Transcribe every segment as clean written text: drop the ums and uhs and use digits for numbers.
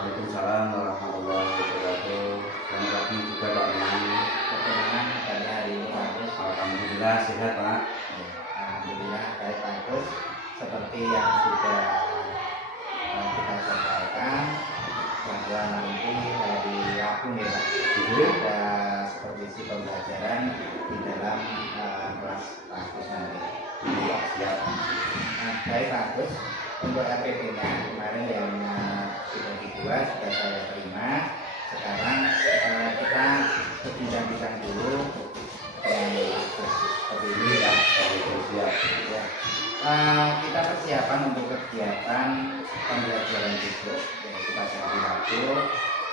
Waalaikumsalam warahmatullahi wabarakatuh. Selamat pagi juga Pak Iman. Bagaimana pada hari ini Pak Agus? Alhamdulillah sehat Pak. Alhamdulillah baik Pak Agus. Seperti yang sudah kita sampaikan bahwa nanti hari Rabu nih Pak, ada supervisi pembelajaran di dalam kelas Pak Agus nanti. Siap. Baik Pak Agus, untuk RPP-nya kemarin yang sudah dibuat sudah saya terima. Sekarang kita berbincang-bincang dulu yang seperti ini ya. Siap. Ya. Kita persiapan untuk kegiatan pembelajaran besok yaitu pada hari Rabu.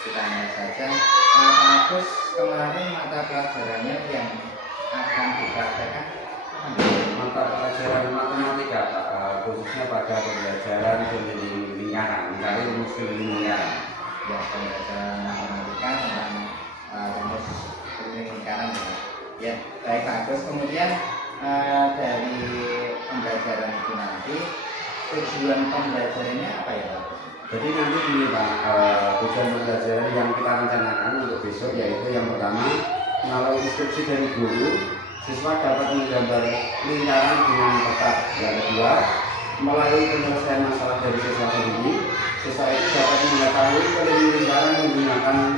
Kita mulai saja. Pak Agus, kemarin mata pelajarannya yang akan dipraktekkan Mata pelajaran matematika Pak, khususnya pada pembelajaran keliling lingkaran, mencari rumus keliling lingkaran. ya, pembelajaran matematika tentang rumus keliling lingkaran ya. Baik Pak Agus, kemudian dari pembelajaran itu nanti tujuan pembelajarannya apa ya Pak Agus? Jadi nanti ini Pak, tujuan pembelajaran yang kita rencanakan untuk besok yaitu yang pertama melalui instruksi dari guru siswa dapat menggambar lingkaran dengan tepat. Yang kedua, melalui penyelesaian masalah dari siswa sendiri, siswa itu dapat mengetahui keliling lingkaran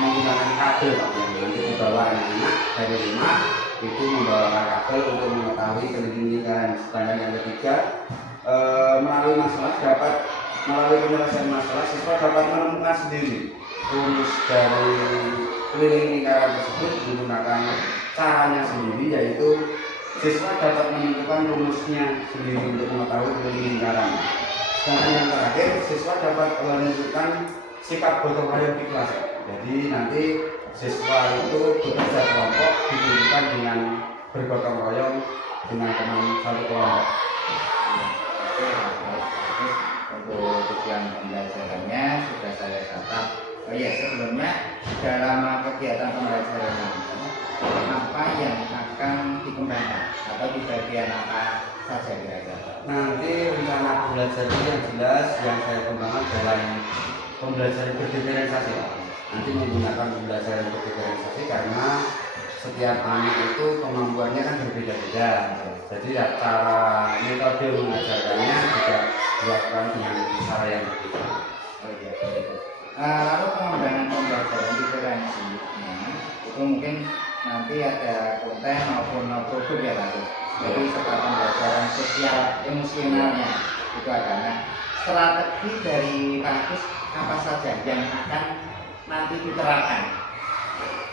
menggunakan kabel Pak, yang nanti dibawa anak-anak dari rumah itu membawa kabel untuk mengetahui keliling lingkaran. Sedangkan yang ketiga, melalui penyelesaian masalah siswa dapat menemukan sendiri rumus dari keliling lingkaran tersebut menggunakan caranya sendiri, yaitu siswa dapat menentukan rumusnya sendiri untuk mengetahui keliling lingkaran. Sedangkan yang terakhir, siswa dapat menentukan sikap gotong royong di kelas. Jadi nanti siswa itu bekerja kelompok ditunjukkan dengan bergotong royong dengan teman satu kelompok. Untuk tujuan pembelajarannya sudah saya catat. Oh iya, sebelumnya dalam kegiatan pembelajaran nanti apa yang akan dikembangkan atau di bagian apa saja kira-kira? Nanti rencana pembelajaran yang jelas yang saya kembangkan dalam pembelajaran berdiferensiasi. Nanti menggunakan pembelajaran berdiferensiasi karena setiap anak itu kemampuannya kan berbeda-beda. Jadi ya, cara metode mengajarkannya juga dilakukan dengan cara yang berbeda. Oh iya, begitu. Lalu pengembangan pembelajaran diferensinya itu mungkin nanti ada konten maupun produk ya Pak. Jadi serta pembelajaran sosial emosionalnya itu ada. Nah, strategi dari Pak Agus apa saja yang akan nanti diterapkan?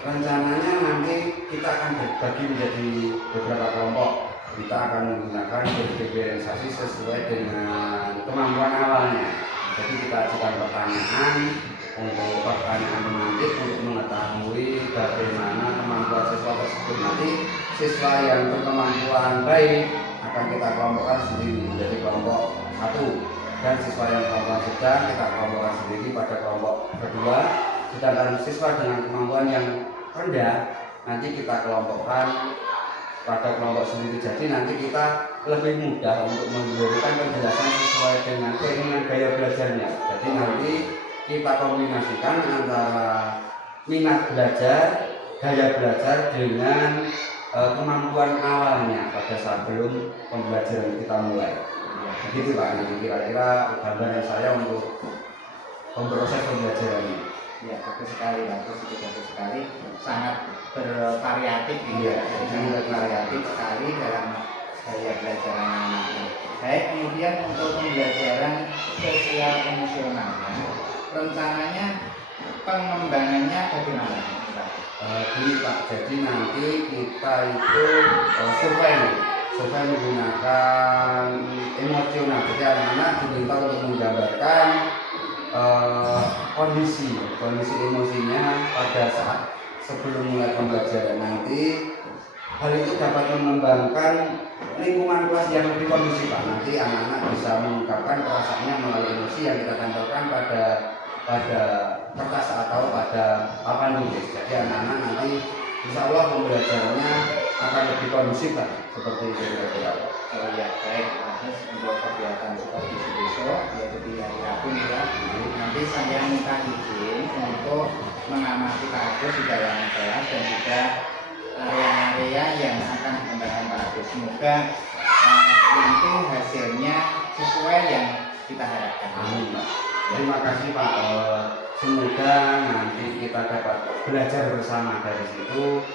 Rencananya nanti kita akan berbagi menjadi beberapa kelompok. Kita akan menggunakan berdiferensiasi sesuai dengan kemampuan awalnya. Jadi kita ajukan pertanyaan untuk pertanyaan pemantik untuk mengetahui bagaimana kemampuan siswa tersebut. Nanti siswa yang berkemampuan baik akan kita kelompokkan sendiri menjadi kelompok satu, dan siswa yang kemampuan sedang kita kelompokkan sendiri pada kelompok kedua. Sedangkan siswa dengan kemampuan yang rendah nanti kita kelompokkan pada kelompok sendiri. Jadi nanti kita lebih mudah untuk memberikan penjelasan sesuai dengan keinginan gaya belajarnya. Jadi nanti kita kombinasikan antara minat belajar, gaya belajar dengan kemampuan awalnya pada saat belum pembelajaran kita mulai. Begitu Pak, nanti kira-kira gambaran saya untuk proses pembelajaran ini. Ya, bagus sekali, bagus sekali, sangat bervariatif ya, jadi sangat bervariatif sekali dalam gaya belajar anak. Baik, kemudian untuk pembelajaran sosial emosional, rencananya pengembangannya bagaimana Pak? Gini Pak, jadi nanti kita itu survei menggunakan emosional. Jadi anak-anak diminta untuk menggambarkan kondisi emosinya pada saat sebelum mulai pembelajaran. Nanti hal itu dapat mengembangkan lingkungan kelas yang lebih kondusif Pak. Nanti anak-anak bisa mengungkapkan perasaannya melalui emosi yang kita tempelkan pada kertas atau pada papan tulis. Jadi anak-anak nanti insya Allah pembelajarannya akan lebih kondusif Pak. Seperti itu kira-kira. Oh ya, baik. Terus untuk kegiatan seperti besok, yaitu di hari Rabu nih ya, nanti saya minta izin untuk mengamati Pak Agus di dalam kelas dan juga area-area yang akan dikembangkan Pak Agus. Semoga nanti hasilnya sesuai yang kita harapkan. Amin, Pak. Terima kasih, Pak. Semoga nanti kita dapat belajar bersama dari situ.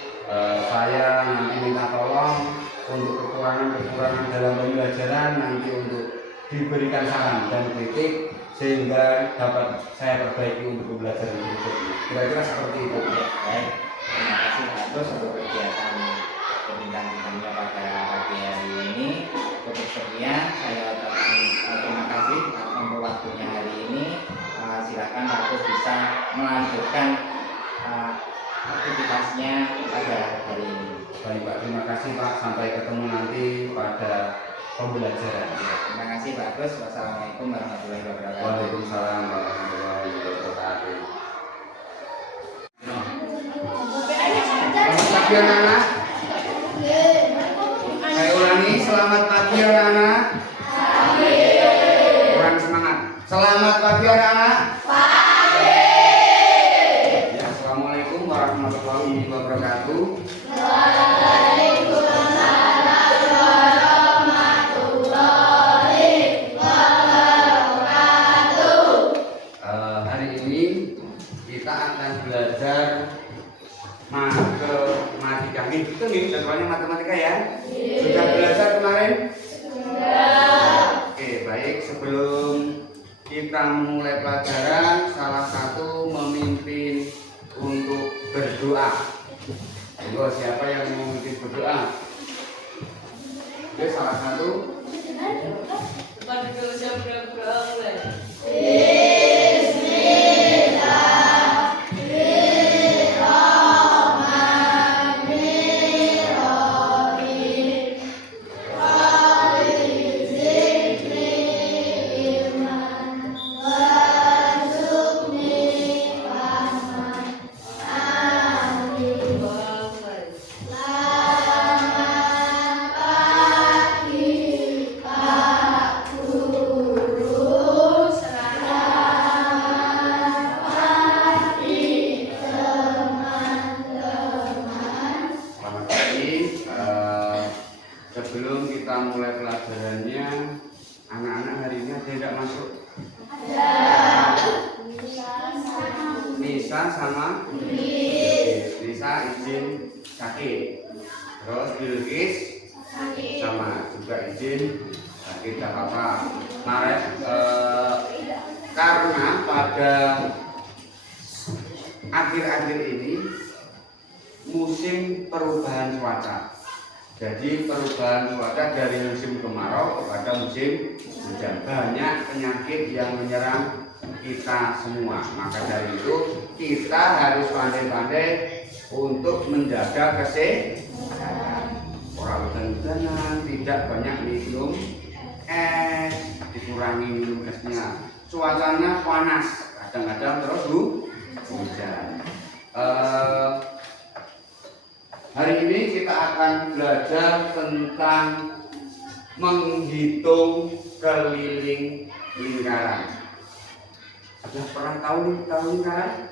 Saya nanti minta tolong untuk kekurangan-kekurangan dalam pembelajaran nanti untuk diberikan saran dan kritik sehingga dapat saya perbaiki untuk pembelajaran berikutnya. Kira-kira seperti itu. Ya, baik. Terima kasih Pak Agus untuk kegiatan pembinaan-pembinannya pada pagi hari ini. Cukup sekian, saya ucapkan terima kasih untuk waktunya hari ini. Silakan Pak Agus bisa melanjutkan aktivitasnya pada hari ini. Baik, Pak. Terima kasih, Pak. Sampai ketemu nanti pada pembelajaran. Terima kasih Pak Agus. Wassalamualaikum warahmatullahi wabarakatuh. Waalaikumsalam warahmatullahi wabarakatuh. Selamat pagi anak-anak. Saya ulangi, selamat pagi anak-anak. Kurang semangat. Selamat pagi anak-anak. Ya, assalamualaikum warahmatullahi wabarakatuh. Hari ini kita akan belajar matematika. Itu nih jadwalnya matematika ya. Sudah belajar kemarin? Oke, baik. Sebelum kita mulai pelajaran, salah satu memimpin untuk berdoa. Ayo, siapa yang memimpin berdoa? Oke, salah satu. Sebelum kita mulai pelajarannya, anak-anak hari ini ada yang tidak masuk? Nisa sama Nisa izin sakit. Terus Bilqis sama juga izin sakit, tidak apa-apa. Karena pada akhir-akhir ini musim perubahan cuaca. Jadi perubahan cuaca dari musim kemarau kepada musim hujan, banyak penyakit yang menyerang kita semua. Maka dari itu kita harus pandai-pandai untuk menjaga kesehatan. Orang hujan-hujanan, tidak banyak minum es, dikurangi minum esnya. Cuacanya panas, kadang-kadang terus hujan. Hari ini kita akan belajar tentang menghitung keliling lingkaran. Sudah pernah tahu lingkaran?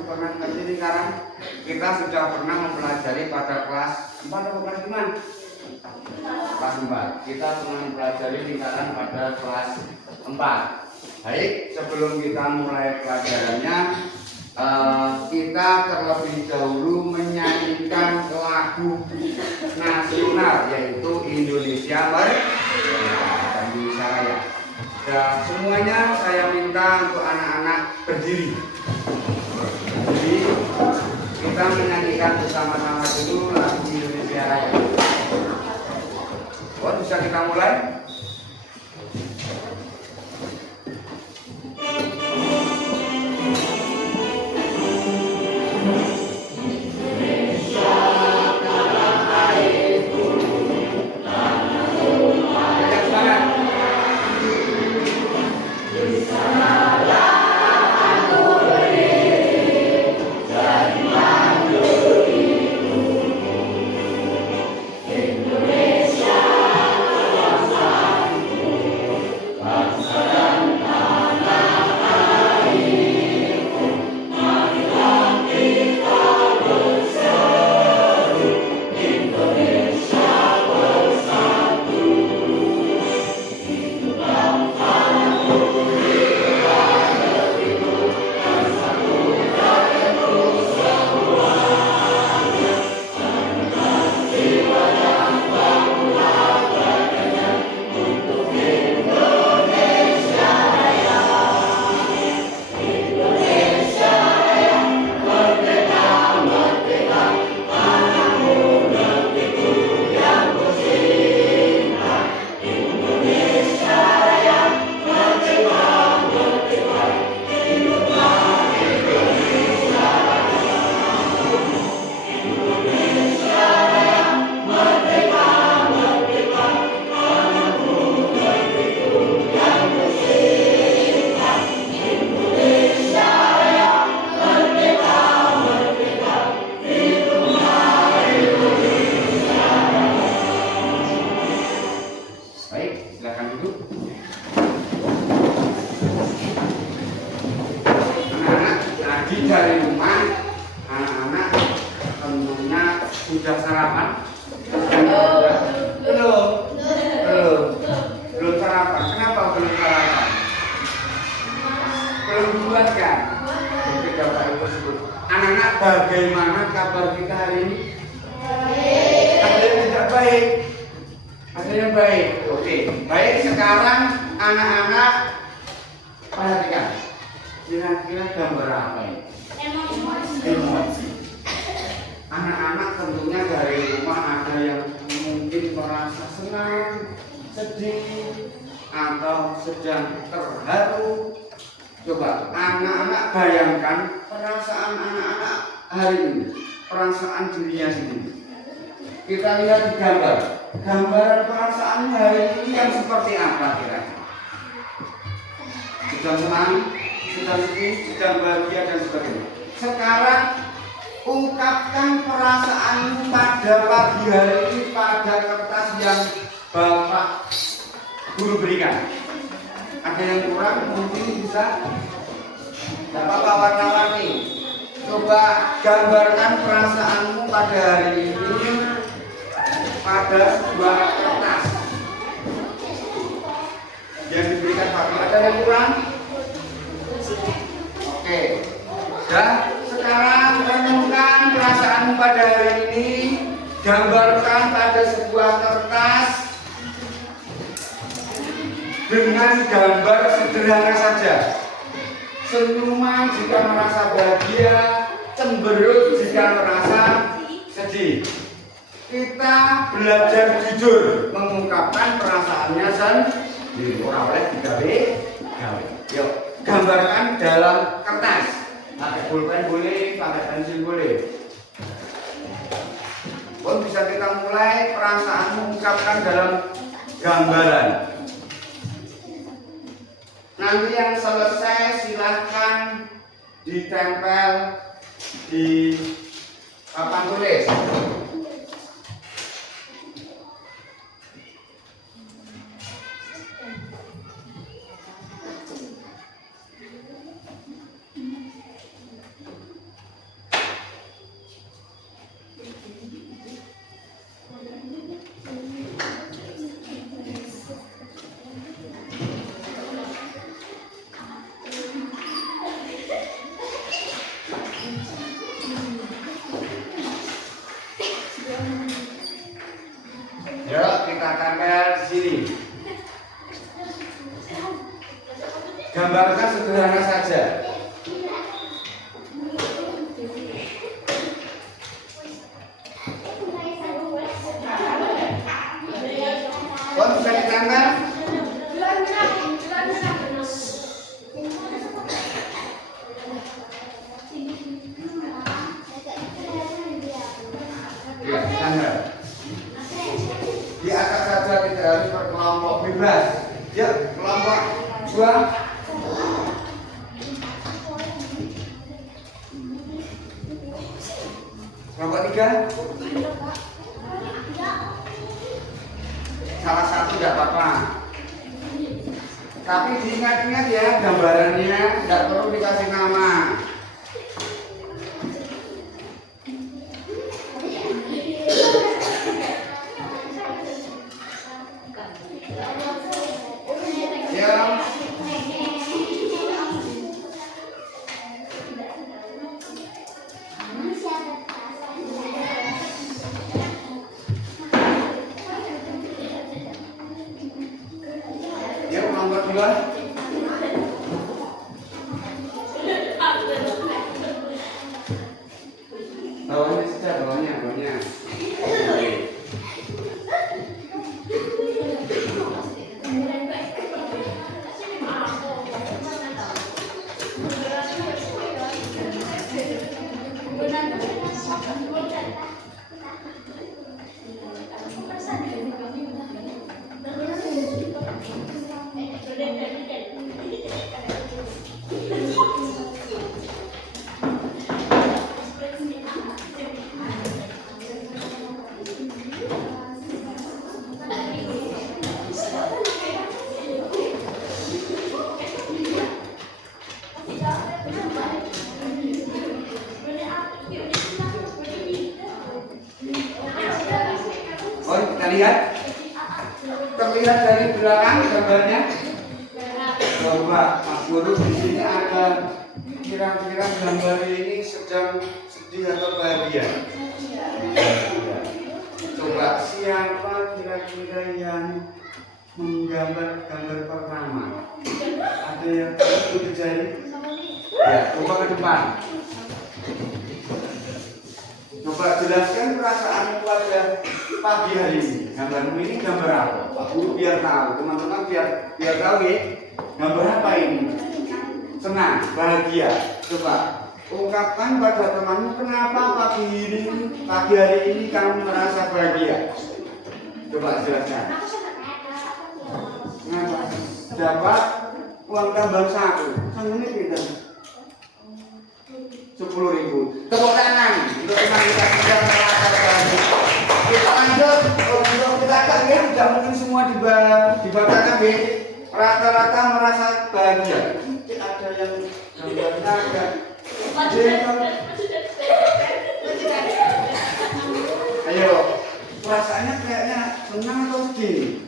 Pernah ngerti lingkaran? Kita sudah pernah mempelajari pada kelas 4 atau kelas 5? Kelas 4. Kita pernah mempelajari lingkaran pada kelas 4. Baik, sebelum kita mulai pelajarannya, kita terlebih dahulu menyanyikan lagu nasional, yaitu Indonesia Raya. Dan semuanya saya minta untuk anak-anak berdiri. Jadi kita menyanyikan bersama-sama dulu lagu Indonesia Raya. Oh, bisa kita mulai? Indonesia silakan duduk. Anak-anak tadi dari rumah, anak-anak tentunya sudah sarapan? Belum sarapan. Kenapa belum sarapan? Belum buat kan? Oke, Bapak Ibu sebut. Anak-anak, bagaimana kabar kita hari ini? Ada yang tidak baik? Ada yang baik? Oke, baik. Sekarang anak-anak perhatikan. Kira-kira gambar apa ini? Emosi. Anak-anak tentunya dari rumah ada yang mungkin merasa senang, sedih, atau sedang terharu. Coba anak-anak bayangkan perasaan anak-anak hari ini, perasaan dirinya sendiri. Kita lihat di gambar, gambaran perasaan hari ini yang seperti apa kira-kira? Sedang senang, sedang sedih, sedang bahagia dan sebagainya. Sekarang ungkapkan perasaanmu pada pagi hari ini pada kertas yang Bapak Guru berikan. Ada yang kurang mungkin bisa. Tidak apa-apa, warna-warni. Coba gambarkan perasaanmu pada hari ini pada sebuah kertas yang diberikan Pak. Ada yang kurang? Oke. Dan sekarang renungkan perasaanmu pada hari ini, gambarkan pada sebuah kertas dengan gambar sederhana saja. Senyuman jika merasa bahagia, cemberut jika merasa sedih. Kita belajar jujur mengungkapkan perasaannya sendiri. Ora oleh digawe gawe. Yuk, gambarkan dalam kertas. Pakai pulpen boleh, pakai pensil boleh. Pun bisa kita mulai perasaan mengungkapkan dalam gambaran. Nanti yang selesai silahkan ditempel di papan tulis. Yuk kita tempel di sini. Gambarkan sederhana saja. Kok bisa ditempel? Ya, ditempel. Di atas saja, tidak harus berkelompok, bebas. Ya, kelompok 2. Kelompok 3. Salah satu tidak apa-apa. Tapi diingat-ingat ya, gambarannya tidak perlu dikasih nama. Ya, nomor 2. Bawahnya saja, bawahnya. Sudah gambarnya? Coba Mas Guru, di sini ada kira-kira gambar ini sedang sedih atau bahagia? Coba siapa kira-kira yang menggambar gambar pertama? Ada yang tunjuk jari? Ya, coba ke depan. Coba jelaskan perasaanmu pada pagi hari ini. Gambarmu ini gambar apa? Pak Guru biar tahu, teman-teman biar tahu ya. Gambar apa ini? Senang, bahagia. Coba ungkapkan pada temanmu kenapa pagi hari ini kamu merasa bahagia. Coba jelaskan. Kenapa? Dapat uang tambahan 1. Senang ini kita 10.000. Tepuk tangan untuk teman kita yang merasa bahagia. Kita lanjut untuk kita akan tidak mungkin semua dibacakan ya. Rata-rata merasa bahagia. Ada yang naga. Ayo, perasaannya kayaknya senang atau sedih?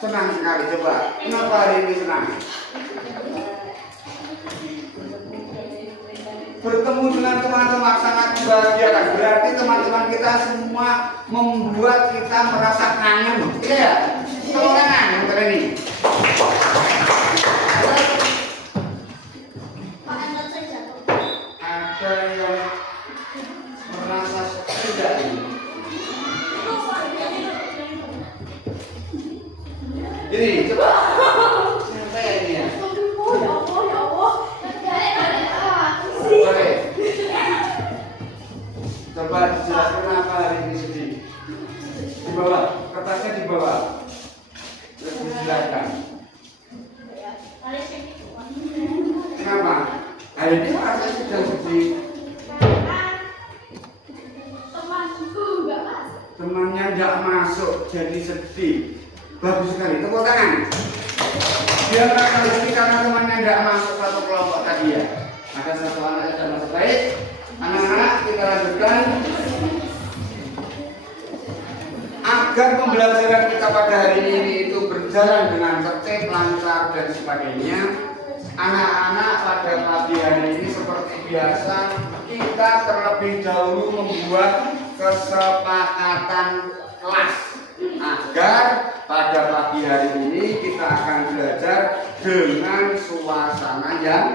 Senang sekali. Coba, kenapa hari ini senang? Bertemu dengan teman-teman sangat membahagiakan. Berarti teman-teman kita semua membuat kita merasa kangen. Iya, kalau kangen yang ini. Ada yang merasa tidak ini? Jadi coba. Siapa ini ya? Boleh. Coba dijelaskan kenapa hari ini sedih. Di bawah, kertasnya di bawah. Terus dijelaskan. Kenapa? Hari ini merasa sedang sedih. Temannya tidak masuk, jadi sedih. Bagus sekali, tepuk tangan. Dia merasa sedih karena temannya tidak masuk satu kelompok tadi ya. Ada satu anak yang sudah masuk. Baik, anak-anak kita lanjutkan. Agar pembelajaran kita pada hari ini itu berjalan dengan tertib, lancar dan sebagainya. Anak-anak pada pagi hari ini seperti biasa kita terlebih dahulu membuat kesepakatan kelas agar pada pagi hari ini kita akan belajar dengan suasana yang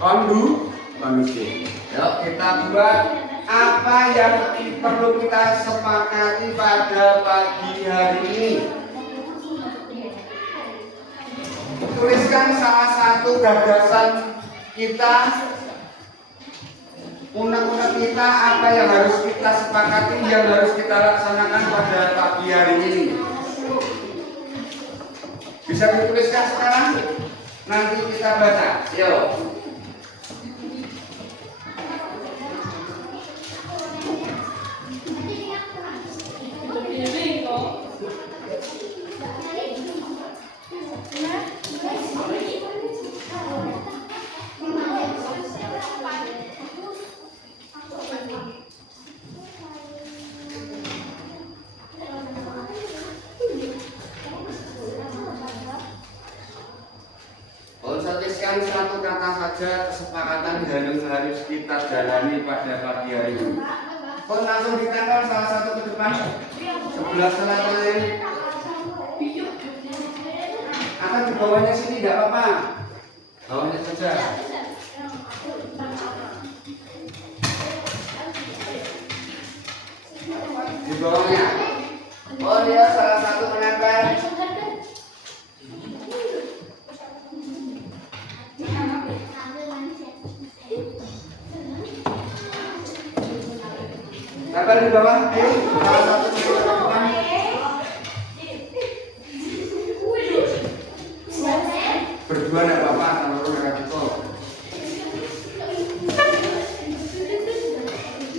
kondusif. Yuk kita buat apa yang perlu kita sepakati pada pagi hari ini. Tuliskan salah satu gagasan kita, undang-undang kita, apa yang harus kita sepakati, yang harus kita laksanakan pada pagi hari ini. Bisa dituliskan sekarang? Nanti kita baca. Yuk. Tuliskan satu kata saja kesepakatan yang harus kita jalani pada pagi hari ini. Kau langsung ditempel salah satu ke depan, sebelah selatan. Akan di bawahnya sini tidak apa-apa, bawahnya saja. Di bawahnya. Oh dia salah satu penempel. Tempel di bawah, salah satu penempel. Berdua tidak apa-apa, kalau mereka cukup.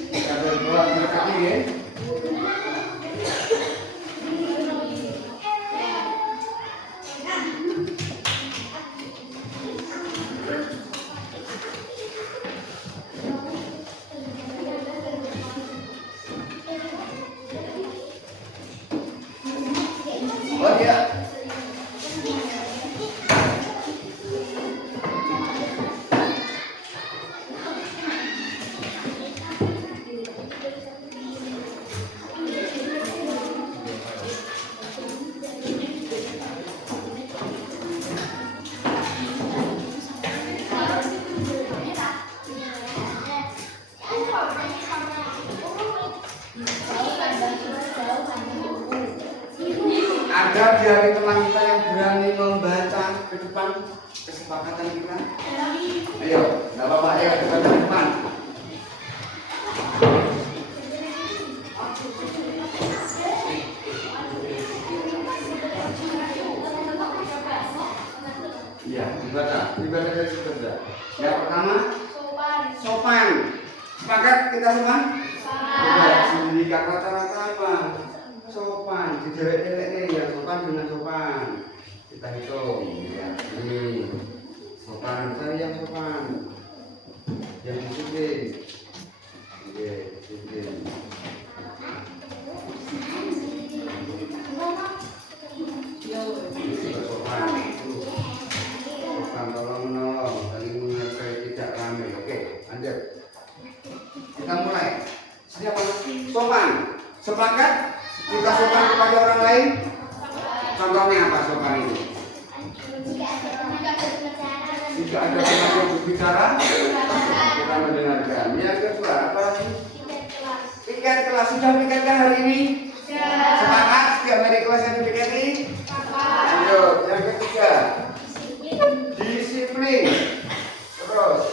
Kita berdua mendekati ya. Ada di hari teman kita yang berani membaca ke depan kesepakatan kita? Ayo, nggak apa-apa, ayo kita ke depan. Iya, dibaca dari situ saja. Yang pertama, sopan. Sepakat kita sopan? Tidak, sindikat rata-rata apa? Sopan, dijelek-jeleknya ya sopan dengan sopan. Kita hitung, ya. Ini sopan, cari yang sopan, yang disiplin. Oke, disiplin. Sopan, sopan, tolong menolong, saling menghargai, tidak ramai. Oke, lanjut. Kita mulai. Siapa? Sopan. Sepakat? Kita sopan kepada orang lain. Contohnya apa sopan itu? Jika ada teman yang berbicara, kita mendengarkan. Yang kedua, apa lagi? Piket kelas. Sudah piketkah hari ini? Sepakat? Setiap hari kelas yang dipiketi? Lanjut. Yang ketiga, disiplin. Terus,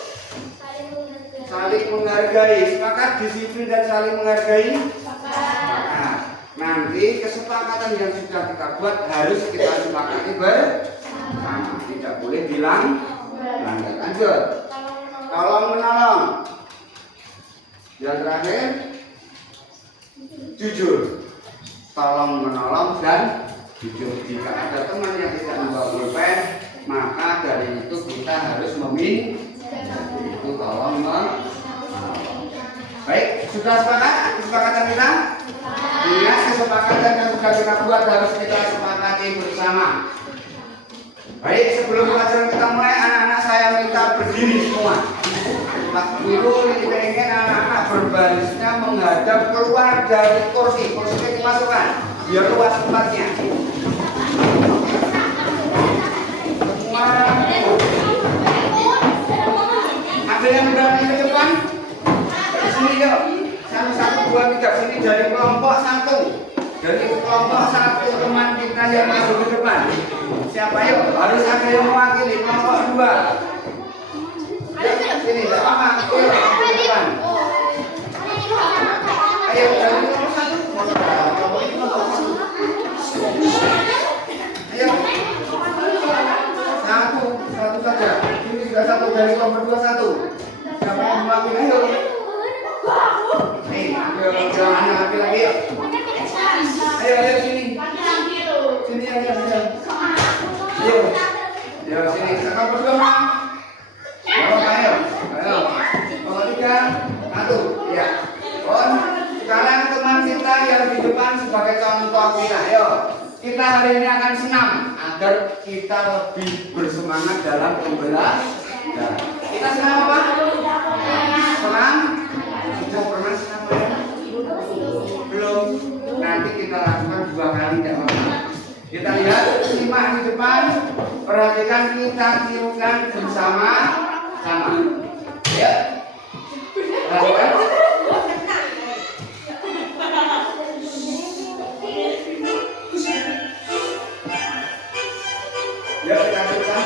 saling menghargai. Sepakat? Disiplin dan saling menghargai? Sepakat. Nanti kesepakatan yang sudah kita buat harus kita sepakati bersama, tidak boleh bilang langgar. Lanjut. Tolong menolong. Yang terakhir, jujur. Tolong menolong dan jujur. Jika ada teman yang tidak membawa pulpen, maka dari itu kita harus meminta. Itu tolong menolong. Baik, sudah sepakat kesepakatan kita? Ingat, kesepakatan yang sudah kita buat harus kita sepakati bersama. Baik, sebelum pelajaran kita mulai, anak-anak saya minta berdiri semua. Pak Guru ini pengen anak-anak berbarisnya menghadap keluar dari kursi. Kursinya dimasukkan, biar luas tempatnya. Semua. Ada yang berani ke depan? Sini yuk. 1, 2, 3. Sini dari kelompok 1. Dari kelompok 1 teman kita yang masuk ke depan. Siapa yuk? Harus ada yang mewakili kelompok 2. Sini, tidak apa-apa. Yuk, ke depan. Ayo, dari kelompok 1. Ayo. 1 saja. Ini juga 1 dari kelompok 2 1. Siapa yang mewakili? Ayo. Nih, jangan ambil lagi yuk. Ayo sini. Sini ayo. Ayo sini. Sekarang berdua. Ayo. Nomor 3, 1. Ya. Sekarang teman kita yang di depan sebagai contoh kita. Ayo. Kita hari ini akan senam agar kita lebih bersemangat dalam pembelajaran. Kita senam apa? Senam. Sudah pernah senam belum? Nanti kita lakukan 2 kali, tidak apa-apa. Kita lihat, simak di depan, perhatikan, kita tirukan bersama-sama. Ya, perhatikan. Ya, kita tirukan.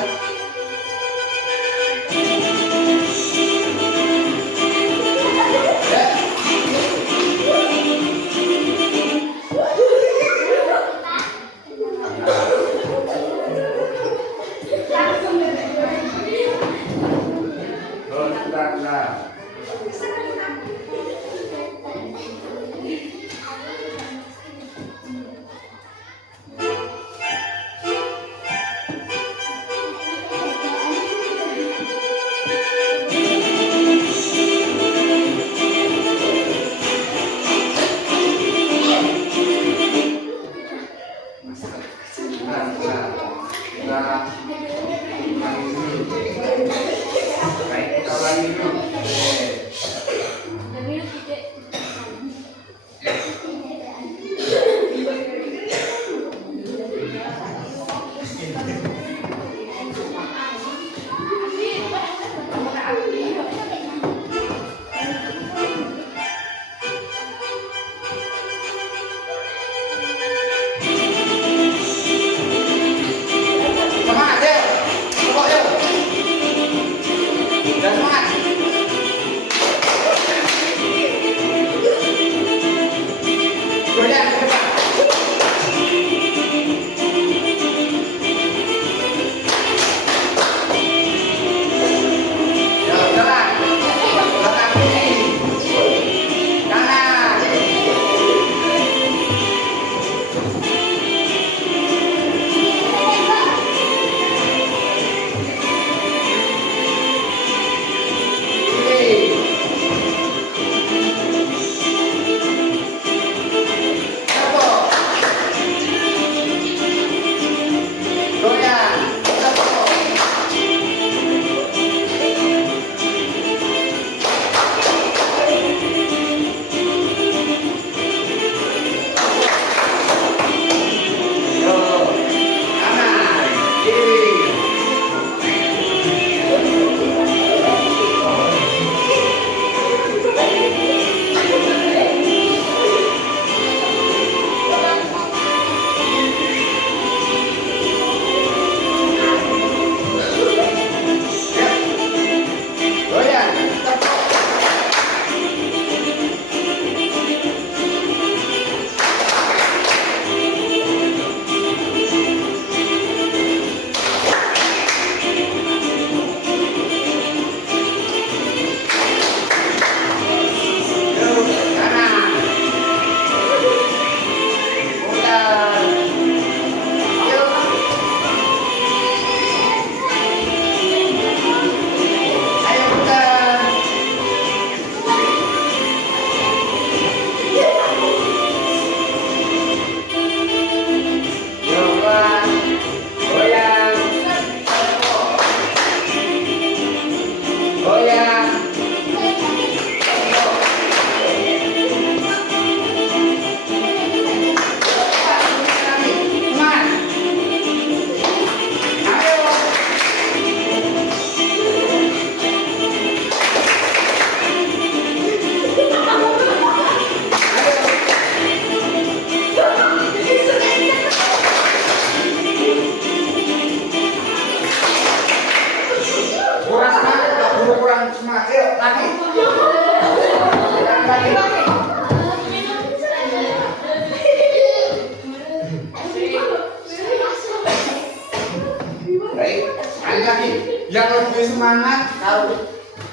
lagi. Yang lebih semangat kalau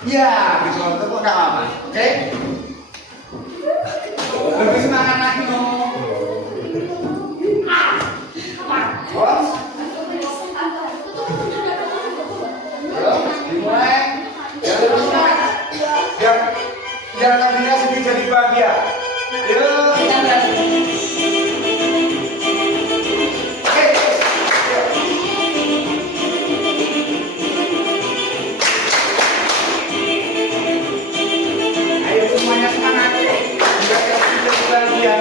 ya bisa untuk enggak apa-apa. Oke? Lebih semangat lagi dong. Bos. Dimulai. Yang lebih semangat. Yang tadinya sedih jadi bahagia. Yuk, kita lihat. Ayo semuanya semangat. Biar yang sedih jadi bahagia.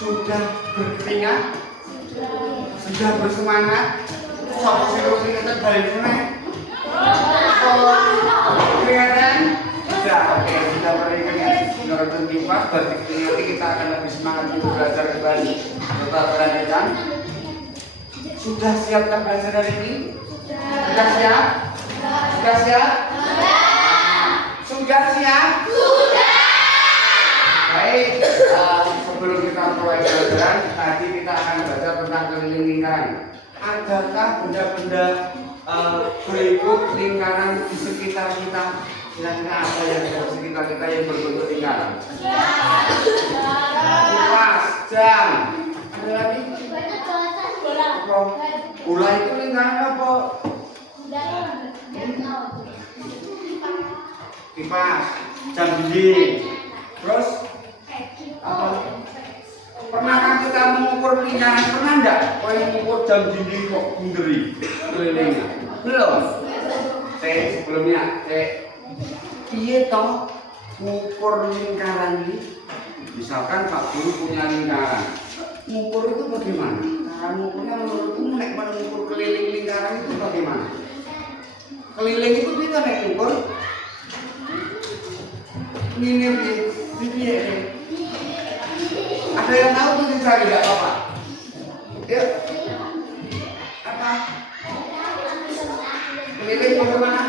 Sudah berkeringat, sudah bersemangat, sama si kita balik mana? Keringetan? Sudah, oke, sudah berkeringat. Menurut kipas, berarti nanti kita akan lebih semangat untuk belajar kembali. Coba perhatikan. Sudah siapkah belajar hari ini? Sudah siap? Sudah siap? Sudah siap? Baik, sebelum kita mulai pelajaran, tadi kita akan belajar tentang keliling lingkaran. Adakah benda-benda berikut lingkaran di sekitar kita? Kira-kira apa yang ada di sekitar kita yang berbentuk lingkaran? Kipas, jam. Ada lagi? Apa? Bola itu lingkaran apa? Kipas, jam dinding. Terus? Apa? Pernahkah kita mengukur lingkaran? Pernah enggak? Kau yang mengukur jam dinding kok bunderi kelilingnya? Belum? Sebelumnya, iya toh mengukur lingkaran ini. Misalkan Pak Guru punya lingkaran, mengukur itu bagaimana? Cara mengukurnya menurutmu nek mengukur keliling lingkaran itu bagaimana? Keliling itu kita nek mengukur ini ada yang tahu tuh dicari nggak apa-apa? Yuk. Apa? Keliling bagaimana?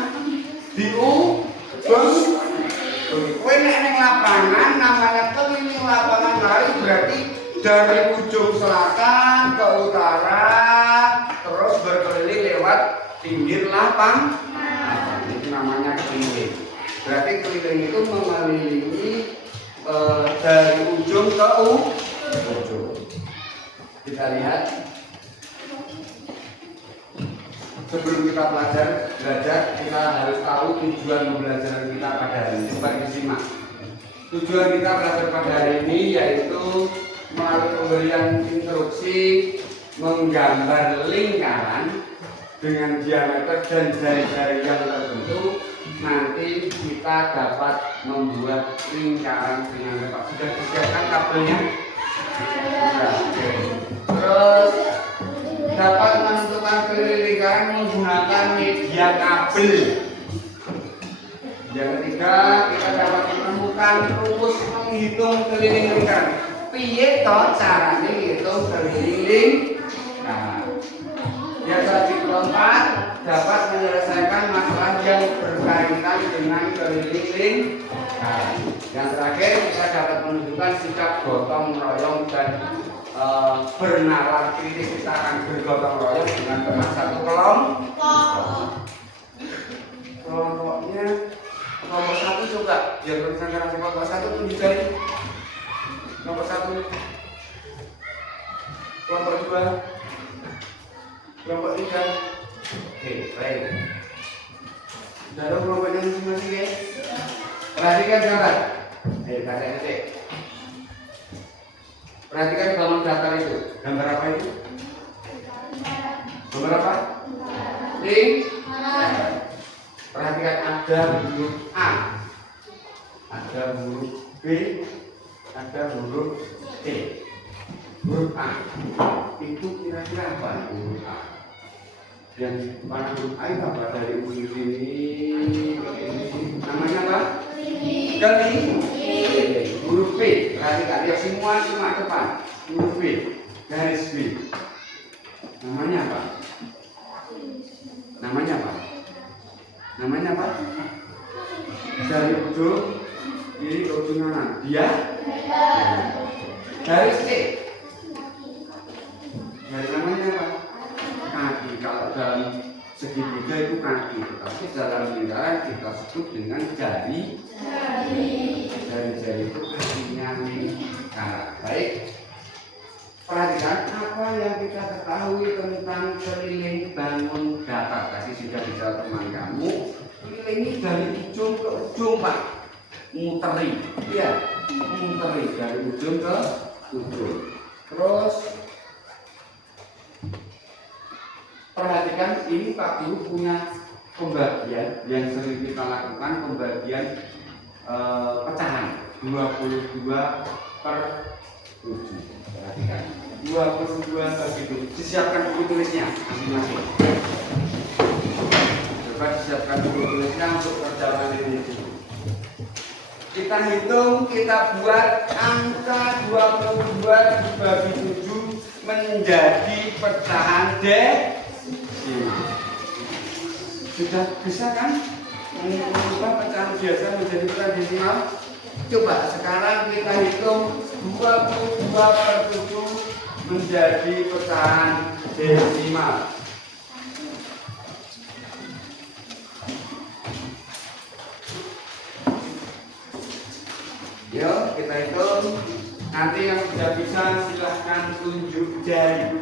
Terus kowe nek ning lapangan namanya keliling lapangan lari berarti dari ujung selatan ke utara terus berkeliling lewat pinggir lapang. Itu namanya keliling. Berarti keliling itu mengelilingi dari ujung ke ujung. Kita lihat. Sebelum kita belajar, kita harus tahu tujuan pembelajaran kita pada hari ini. Coba disimak. Tujuan kita belajar pada hari ini yaitu melalui pemberian instruksi menggambar lingkaran dengan diameter dan jari-jari yang tertentu. Nanti kita dapat membuat lingkaran dengan tepat. Sudah disiapkan kabelnya? Sudah. Terus dapat menentukan keliling lingkaran menggunakan media kabel. Yang ketiga, kita dapat menemukan rumus menghitung keliling lingkaran. Piye toh caranya menghitung keliling lingkaran? Yang keempat, dapat menyelesaikan masalah yang berkaitan dengan keliling lingkaran. Yang terakhir kita dapat menunjukkan sikap gotong royong dan bernalar kritis. Kita akan bergotong royong dengan teman satu kelompoknya. Kelompok satu coba biar bersangka kelompok satu tunjuk jari. Kelompok satu, kelompok dua, kelompok tiga. Oke, baik. Sudah ada kelompoknya masing-masing ya. Perhatikan gambar. Kacanya sih. Perhatikan balon datar itu. Gambar apa itu? Gambar apa? Perhatikan ada huruf A, ada huruf B, ada huruf C. Huruf A itu kira-kira apa? Huruf A. Dan mana huruf A itu apa? Dari huruf ini namanya apa? Keling. Huruf B. Perhatikan ya, semua depan. Huruf B, garis B. Namanya apa? Namanya apa? Namanya apa? Dari ujung kiri ke ujung kanan. Dia garis C. Dari namanya apa? Kaki. Kalau dalam segitiga itu kaki, tetapi dalam lingkaran kita sebut dengan jari. Jari-jari itu kakinya lingkaran. Baik. Perhatikan apa yang kita ketahui tentang keliling bangun datar. Tadi sudah dijawab teman kamu. Kelilingi dari ujung ke ujung, Pak. Muteri. Iya, muteri dari ujung ke ujung. Terus perhatikan ini Pak Guru punya pembagian yang sering kita lakukan, pembagian pecahan 22/7. Perhatikan 22 bagi 7. Disiapkan buku tulisnya masing-masing. Coba disiapkan buku tulisnya untuk perjalanan ini. Kita hitung, kita buat angka 22 dibagi 7 menjadi pecahan desimal. Sudah bisa kan mengubah pecahan biasa menjadi pecahan desimal? Coba sekarang kita hitung 22/7 menjadi pecahan desimal. Yuk kita hitung. Nanti yang sudah bisa silahkan tunjuk jari.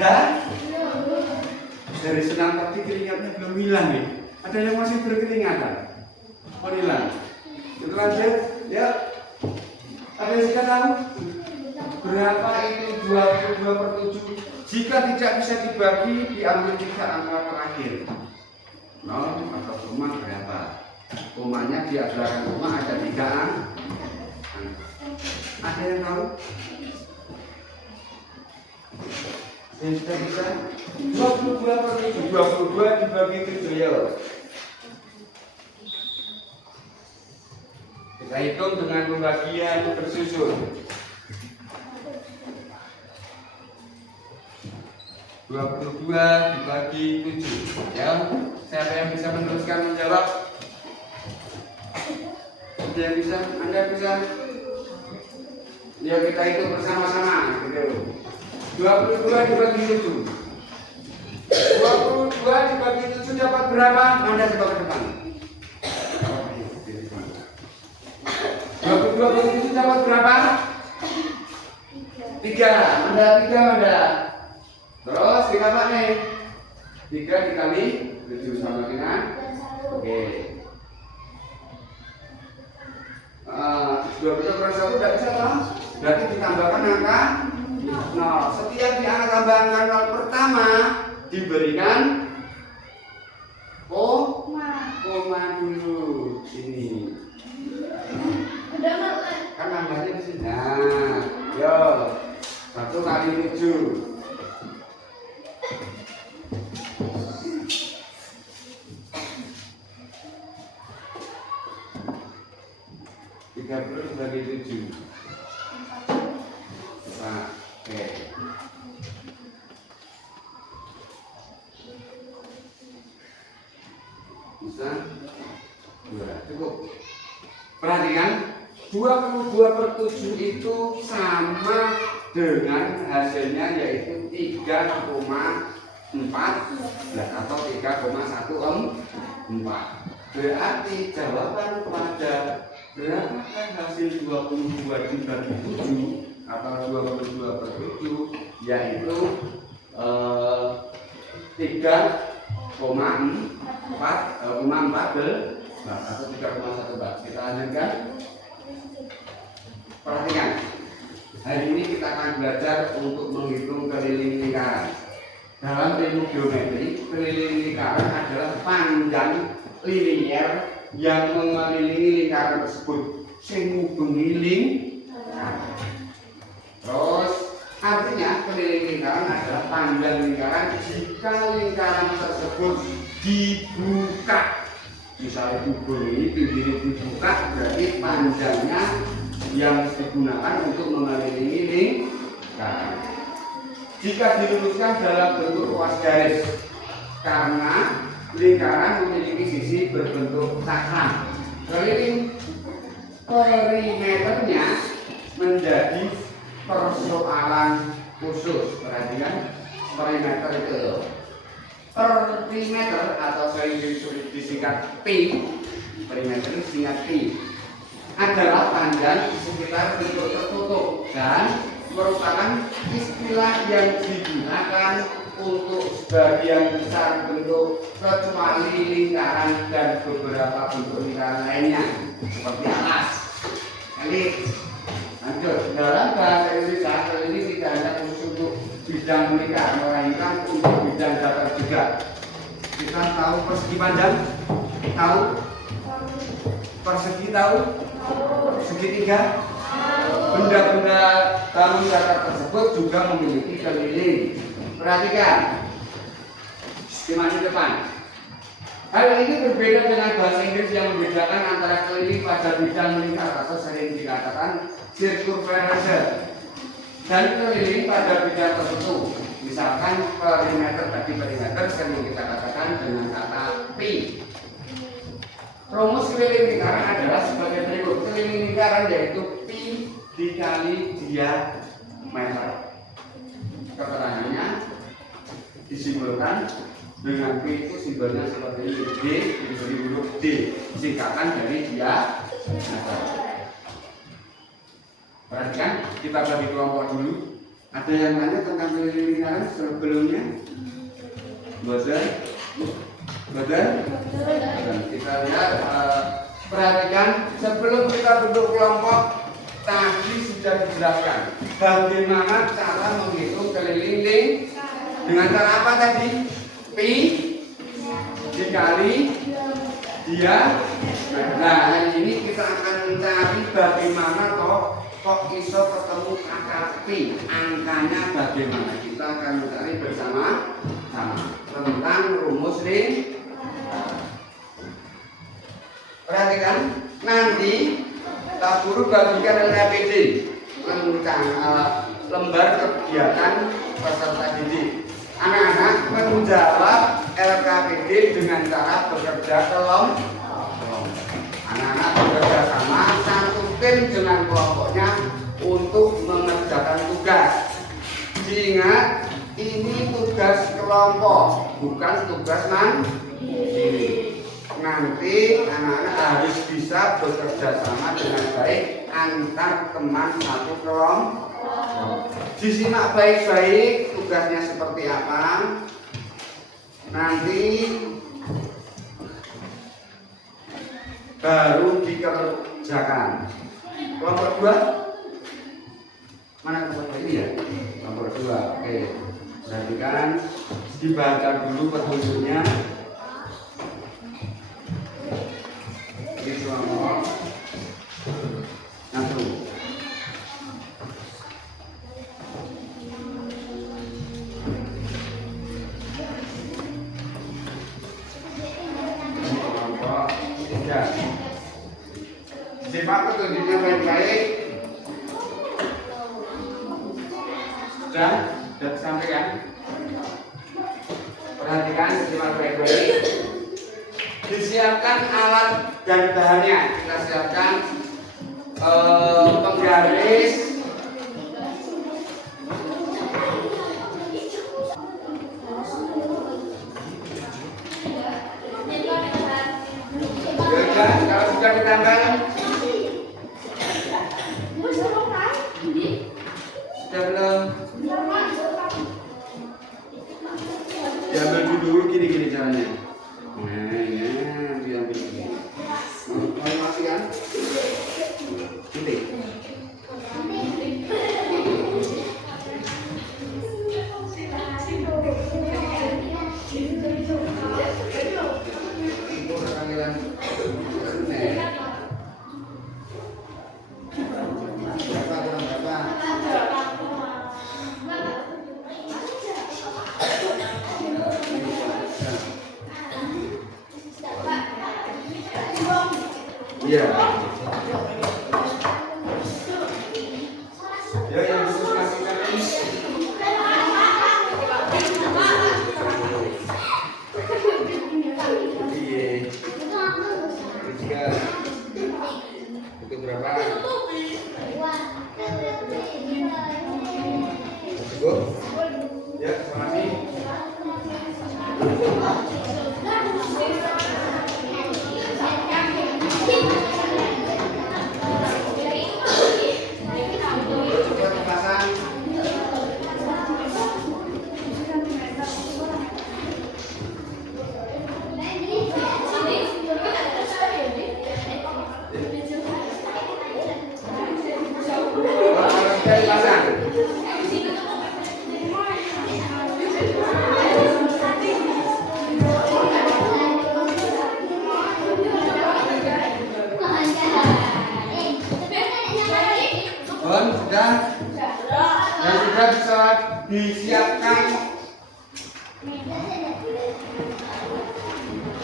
Dan dari senam tadi keringatnya belum hilang nih. Ada yang masih berkeringatan? Oh hilang. Itu lanjut. Ya. Ada yang sudah tahu? Berapa itu 22/7? Jika tidak bisa dibagi, diambil 3 angka terakhir. 0 atau koma berapa? Komanya di belakang koma ada 3 angka. Ada yang tahu? Yang sudah bisa? 22/7. 22 dibagi 7 ya. Kita hitung dengan pembagian bersusun. 22 dibagi 7. Ya, siapa yang bisa meneruskan menjawab? Ada yang bisa? Anda bisa? Ya kita hitung bersama-sama. 22 dibagi 7. 22 dibagi 7 dapat berapa? Anda coba ke depan. 22 bagi 7 dapat berapa? 3. 3 Manda. Terus ditambah nih 3 dikali 7 sama dengan oke. 20 kurang 1 udah bisa toh? Berarti ditambahkan angka 0. Setiap di angka tambahan 0 pertama diberikan koma dulu ini. Kan nambahnya di sini. Nah, yo 1 kali 7. 30 dibagi 7. Nah, oke. Bisa? Cukup. Perhatikan 22/7 itu sama dengan hasilnya yaitu 3,4 atau 3,14. Berarti jawaban pada berapakah hasil 22 dibagi 7 atau 22/7 yaitu 3,14 atau 3,14. Kita lanjutkan. Perhatikan. Hari ini kita akan belajar untuk menghitung keliling lingkaran. Dalam ilmu geometri, keliling lingkaran adalah panjang linier yang mengelilingi lingkaran tersebut. Sing ngubengi lingkaran. Terus artinya keliling lingkaran adalah panjang lingkaran jika lingkaran tersebut dibuka. Misalnya kubur ini pinggirnya dibuka, berarti panjangnya yang digunakan untuk mengelilingi lingkaran. Jika diluruskan dalam bentuk ruas garis, karena lingkaran memiliki sisi berbentuk cakram, keliling perimeternya menjadi persoalan khusus. Perhatikan perimeter itu loh. Perimeter atau sering disingkat P, perimeter disingkat P, adalah panjang di sekitar bentuk tertutup dan merupakan istilah yang digunakan untuk sebagian besar bentuk kecuali lingkaran dan beberapa bentuk lingkaran lainnya seperti alas. Elit. Lanjut, dalam bahasa Indonesia keliling tidak hanya khusus untuk bidang lingkar, melainkan untuk bidang datar juga. Kita tahu persegi panjang? Tahu? Persegi tahu? Segitiga? Benda-benda bangun datar tersebut juga memiliki keliling. Perhatikan skema di depan. Hal ini berbeda dengan bahasa Inggris yang membedakan antara keliling pada bidang lingkar atau sering dikatakan circumference dan keliling pada bidang tertentu. Misalkan perimeter, bagi perimeter sering kita katakan dengan kata P. Rumus keliling lingkaran adalah sebagai berikut. Keliling lingkaran yaitu P dikali diameter. Keterangannya disimbolkan dengan P itu simbolnya seperti ini, D diberi huruf D, singkatan dari diameter. Perhatikan, kita bagi kelompok dulu. Ada yang nanya tentang keliling lingkaran sebelumnya? Bosan? Kita lihat, perhatikan sebelum kita bentuk kelompok tadi sudah dijelaskan bagaimana cara menghitung keliling lingkaran dengan cara apa tadi? P dikali dia. Nah, hari ini kita akan mencari bagaimana kok iso ketemu kata P, angkanya bagaimana. Kita akan mencari bersama-sama tentang rumus lingkaran. Perhatikan, nanti tak guru bagikan LKPD, lembar kegiatan peserta didik. Anak-anak menjawab LKPD dengan cara bekerja kelompok. Anak-anak bekerja sama satu tim dengan kelompoknya untuk mengerjakan tugas. Diingat, ini tugas kelompok, bukan tugas mandiri. Nanti anak-anak harus bisa bekerja sama dengan baik antar teman satu kelompok. Disimak baik-baik tugasnya seperti apa. Nanti baru dikerjakan. Kelompok 2 mana kelompok ini ya? Kelompok 2. Oke. Perhatikan, dibaca dulu petunjuknya. Ini kelompok 1. Simak petunjuknya baik-baik. Sudah sampai kan? Perhatikan, simak baik-baik. Disiapkan alat dan bahannya. Kita siapkan penggaris, kalau sudah ditambah sudah belum? Diambil dulu gini caranya. Nah, diambil gini. Mau masih kan? Titik. Iya. Ya, yang khusus kasihkan ini. Iya. Tiga. Itu berapa? Cukup? Ya, terima kasih. Sudah? Dan sudah bisa disiapkan.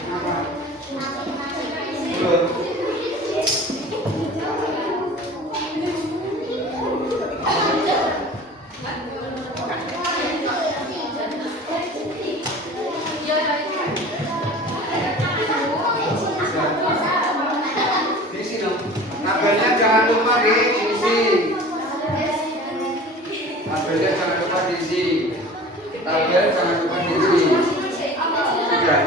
Apa? Belum. Diisi dong. Tabelnya jangan lupa diisi. Tabelnya jangan lupa diisi. Tabel jangan lupa diisi. Sudah.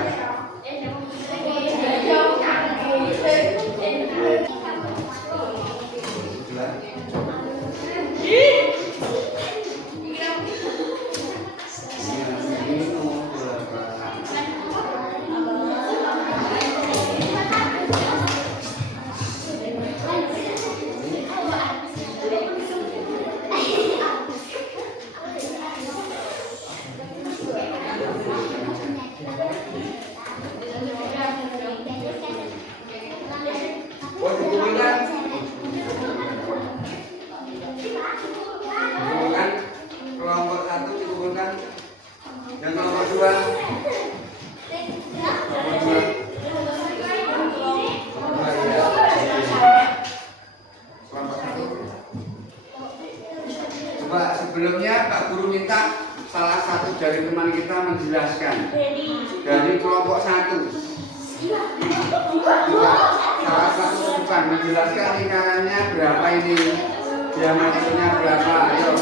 Kelompok 1 dikumpulkan. Yang kelompok 2. Coba sebelumnya Pak Guru minta salah satu dari teman kita menjelaskan dari kelompok 1. Coba salah satu depan menjelaskan lingkarannya berapa ini, diameternya berapa. Ayo.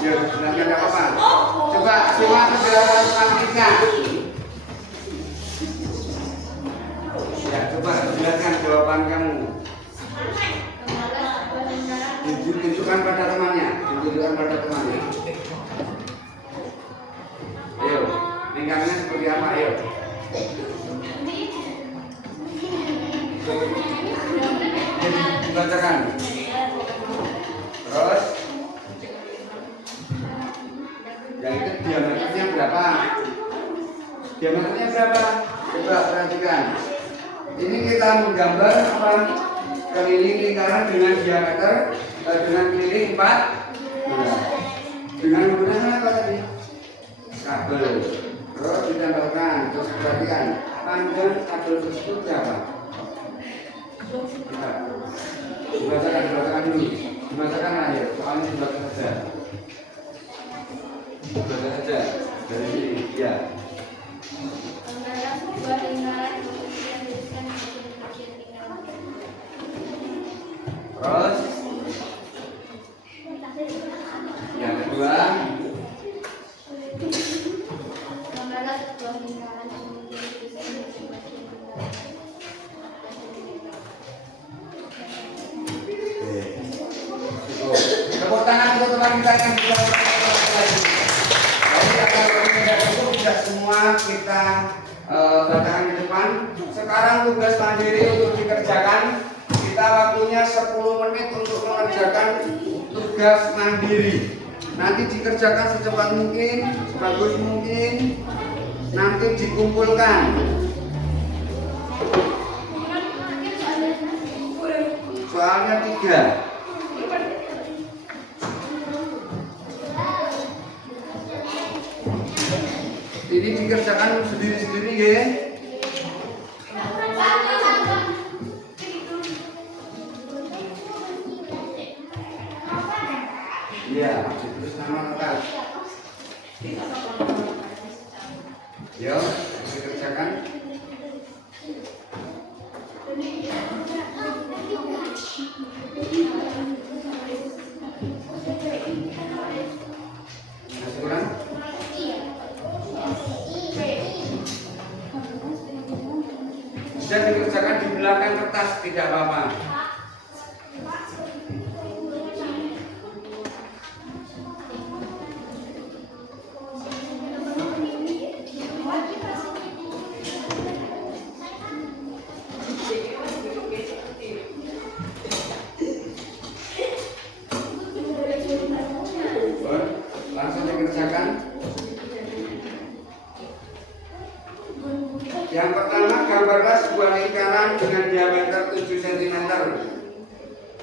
Yuk, silahkan tidak apa-apa. Coba simak penjelasan teman kita. Ya, coba jelaskan jawaban kamu. Ditunjukkan pada temannya, ditunjukkan pada temannya. Ayo, lingkarannya seperti apa? Ayo. Dibacakan. Terus, yang itu diameternya berapa? Diameternya berapa? Coba perhatikan. Ini kita menggambar apa? Keliling lingkaran dengan diameter dengan keliling 4. Dengan menggunakan apa tadi? Kabel. Terus ditambahkan. Terus perhatikan. Panjang kabel tersebut berapa? Dibacakan dulu. Dibacakan aja. Soalnya dibaca saja. Dibaca saja. Dari sini. Ya. Terus yang kedua tepuk tangan untuk teman kita yang sudah tidak semua kita bacakan di depan. Sekarang tugas mandiri untuk dikerjakan. Kita waktunya 10 menit untuk mengerjakan tugas mandiri. Nanti dikerjakan secepat mungkin, sebagus mungkin. Nanti dikumpulkan. Soalnya 3. Ini dikerjakan sendiri-sendiri ya. Iya, terus nama lengkap. Yuk, dikerjakan. Masih kurang? Bisa dikerjakan di belakang kertas, tidak apa-apa. Langsung dikerjakan. Yang pertama, gambarlah sebuah lingkaran dengan diameter 7 cm.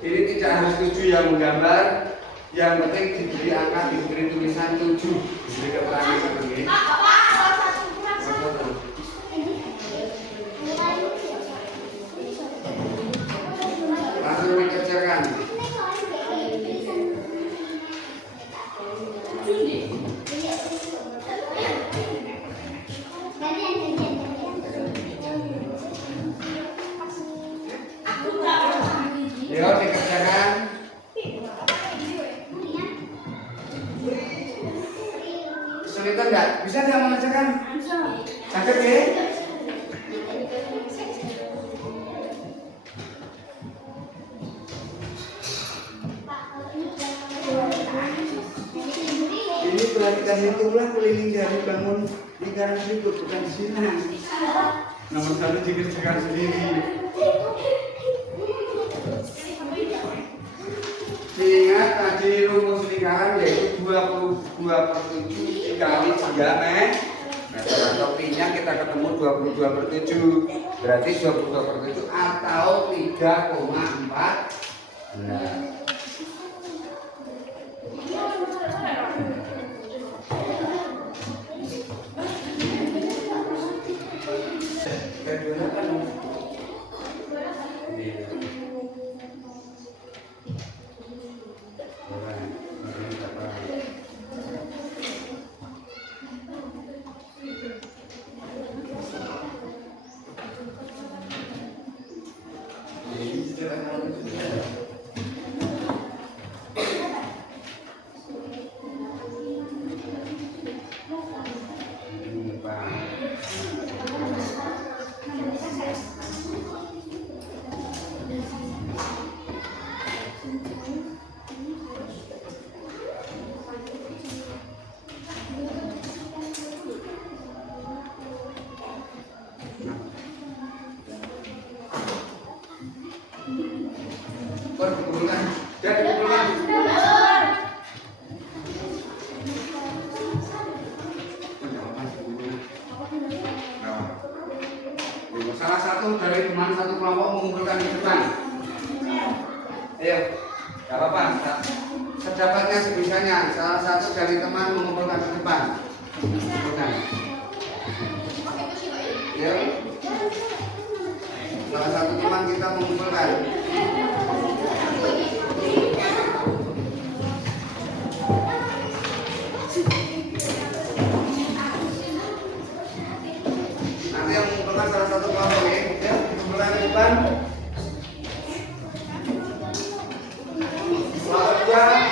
Ini tidak harus 7 yang menggambar. Yang penting diberi angka, diberi tulisan 7. Diberi keterangan seperti ini. Langsung dikerjakan. Yuk dikerjakan. Kesulitan enggak? Bisa enggak mengerjakan? Bisa. Sakit ya? Ini perhatikan itulah keliling dari bangun lingkaran berikut, bukan di sini. Nomor 1 dikerjakan sendiri. Ingat tadi rumus lingkaran yaitu 22/7 dikali diameter. Atau P-nya kita ketemu 22/7. Berarti 22/7 atau 3,4. Nah. Jadi dikumpulkan. Salah satu dari teman satu kelompok mengumpulkan di depan. Ayo, gak apa-apa. Sedapatnya sebisanya. Salah satu dari teman mengumpulkan di depan. Mengumpulkan. Ayo. Salah satu teman kita mengumpulkan. Nanti yang mengumpulkan salah satu kelompok ya, mengumpulkan di depan. Kelompok dua.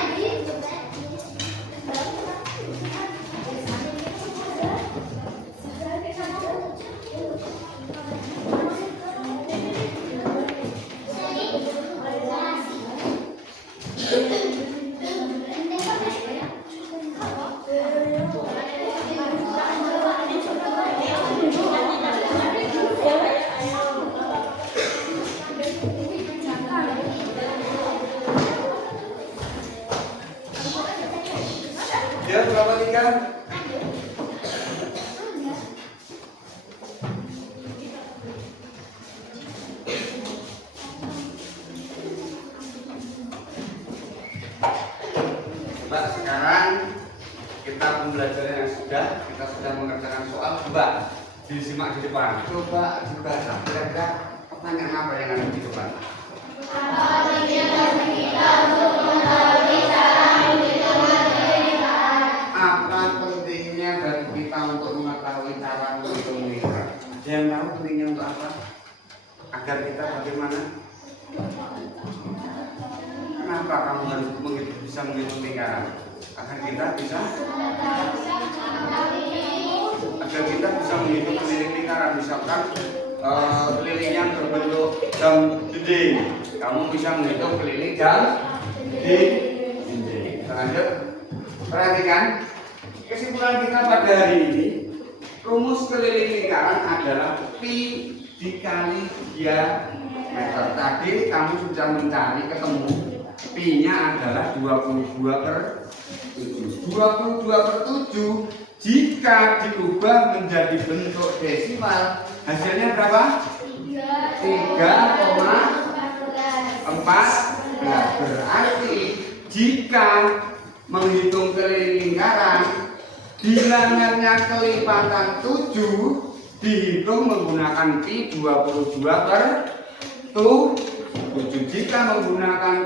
Ya, berapa tiga? Coba sekarang kita pembelajaran yang kita sudah mengerjakan soal. Coba disimak di depan. Coba dibaca. Kira-kira pertanyaan apa yang ada di depan? Apa pentingnya dari kita untuk mengetahui cara menghitung lingkaran? Ada yang tahu pentingnya untuk apa? Agar kita bagaimana? Kenapa kamu harus bisa menghitung lingkaran? Agar kita bisa menghitung keliling lingkaran. Misalkan kelilingnya berbentuk jam dinding, kamu bisa menghitung keliling jam dinding. Lanjut. Perhatikan, kesimpulan kita pada hari ini, rumus keliling lingkaran adalah pi dikali diameter. Tadi kamu sudah mencari ketemu, pi-nya adalah 22/7. 22/7 jika diubah menjadi bentuk desimal, hasilnya berapa? 3,14. Berarti jika menghitung keliling lingkaran, bilangannya kelipatan 7 dihitung menggunakan pi 22/7. Jika menggunakan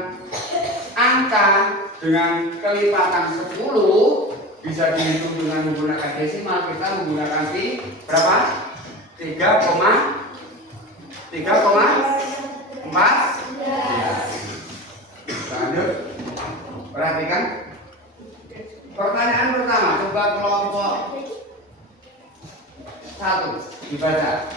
angka dengan kelipatan 10 bisa dihitung dengan menggunakan desimal, kita menggunakan pi berapa? 3,4. Lanjut. Perhatikan. Pertanyaan pertama, coba kelompok 1 dibaca.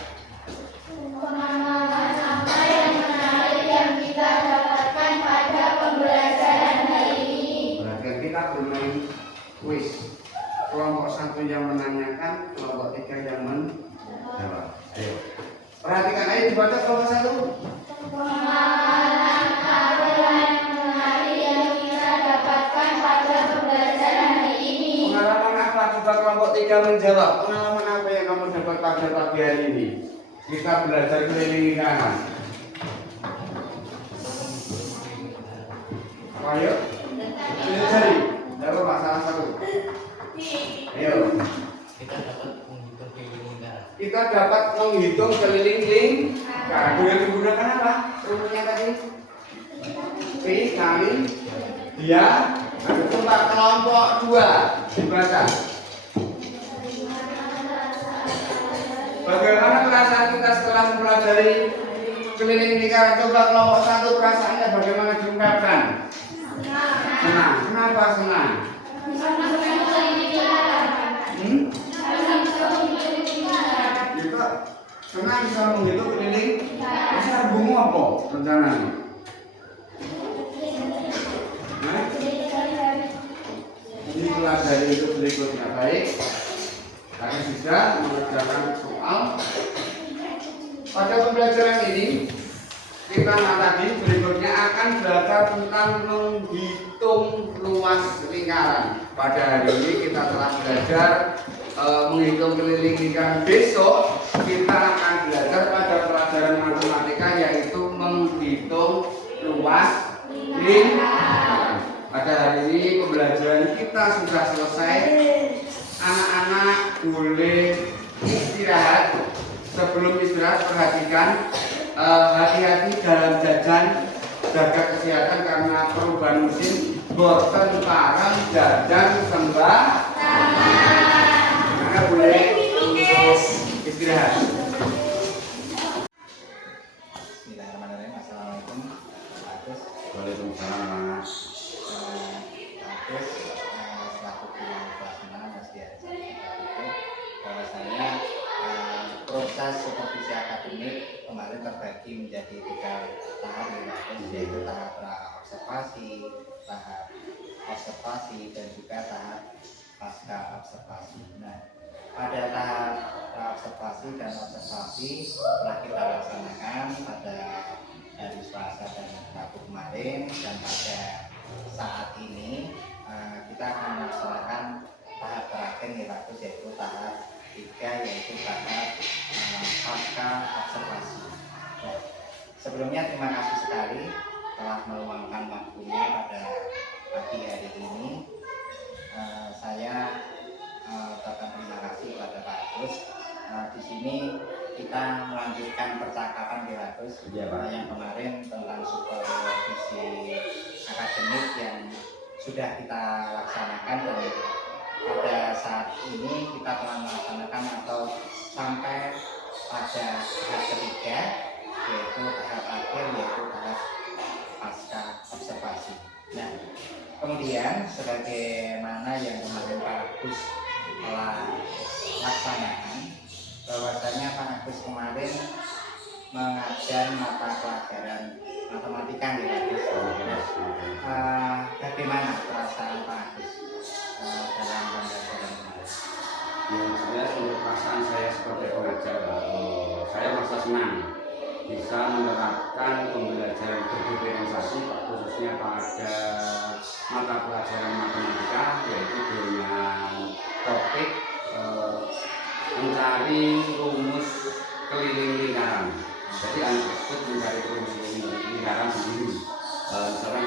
Pengalaman apa yang menarik yang kita dapatkan pada pembelajaran hari ini? Perhatikan, kita bermain kuis. Kelompok 1 yang menanyakan, kelompok 3 yang menjawab. Ayo. Perhatikan, ayo dibaca kelompok 1. Pengalaman apa yang menarik yang kita dapatkan pada pembelajaran hari ini? Pengalaman apa? Coba kelompok 3 menjawab. Pengalaman apa yang kamu dapat pada pagi hari ini? Kita belajar keliling lingkaran. Ayo. Pilih jari. Jawab Pak, salah satu. Ayo. Kita dapat menghitung keliling lingkaran. Dengan menggunakan apa? Rumusnya tadi. Pi kali dia. Coba kelompok 2 dibaca. Bagaimana perasaan kita setelah mempelajari keliling lingkaran? Coba kelompok 1 perasaannya bagaimana diungkapkan? Senang. Kenapa senang? Kita senang bisa menghitung keliling. Bisa bunga apa rencananya? Ini pelajari itu berikutnya. Baik, kami sudah mengerjakan soal. Pada pembelajaran ini kita tadi berikutnya akan belajar tentang menghitung luas lingkaran. Pada hari ini kita telah belajar menghitung keliling lingkaran. Besok kita akan belajar pada pelajaran matematika yaitu menghitung luas lingkaran. Pada hari ini pembelajaran kita sudah selesai. Anak-anak boleh istirahat. Sebelum istirahat perhatikan hati-hati dalam jajan, jaga kesehatan karena perubahan musim. Boten parang jajan sembah. Maka boleh untuk istirahat. Bismillahirrahmanirrahim. Assalamualaikum. Bagus. Waalaikumsalam. Bagus. Selaku guru kelas 6 Mas diajar itu bahwasanya proses supervisi akademik kemarin terbagi menjadi 3 tahap, yaitu tahap observasi dan juga tahap pasca observasi. Nah, pada tahap observasi telah kita laksanakan pada hari Selasa dan Rabu kemarin, dan pada saat ini kita akan melaksanakan tahap terakhir yaitu tahap 3, yaitu tahap pasca observasi. Nah, sebelumnya terima kasih sekali telah meluangkan waktunya pada pagi hari ini. Saya ucapkan terima kasih kepada Pak Agus. Di sini kita melanjutkan percakapan di Agus yang kemarin tentang supervisi akademik yang sudah kita laksanakan, dan pada saat ini kita telah melaksanakan atau sampai pada tahap ketiga, yaitu tahap akhir, yaitu tahap pasca observasi. Nah, kemudian sebagaimana yang kemarin Pak Agus telah laksanakan, bahwasanya Pak Agus kemarin mengajar mata pelajaran matematika di Agus. Bagaimana perasaan Pak Agus dalam pembelajaran kemarin? Yang jelas untuk perasaan saya sebagai pengajar, saya merasa senang bisa menerapkan pembelajaran berdiferensiasi khususnya pada mata pelajaran matematika, yaitu dengan topik mencari rumus keliling lingkaran. Jadi anak tersebut mencari rumus keliling lingkaran sendiri. Misalkan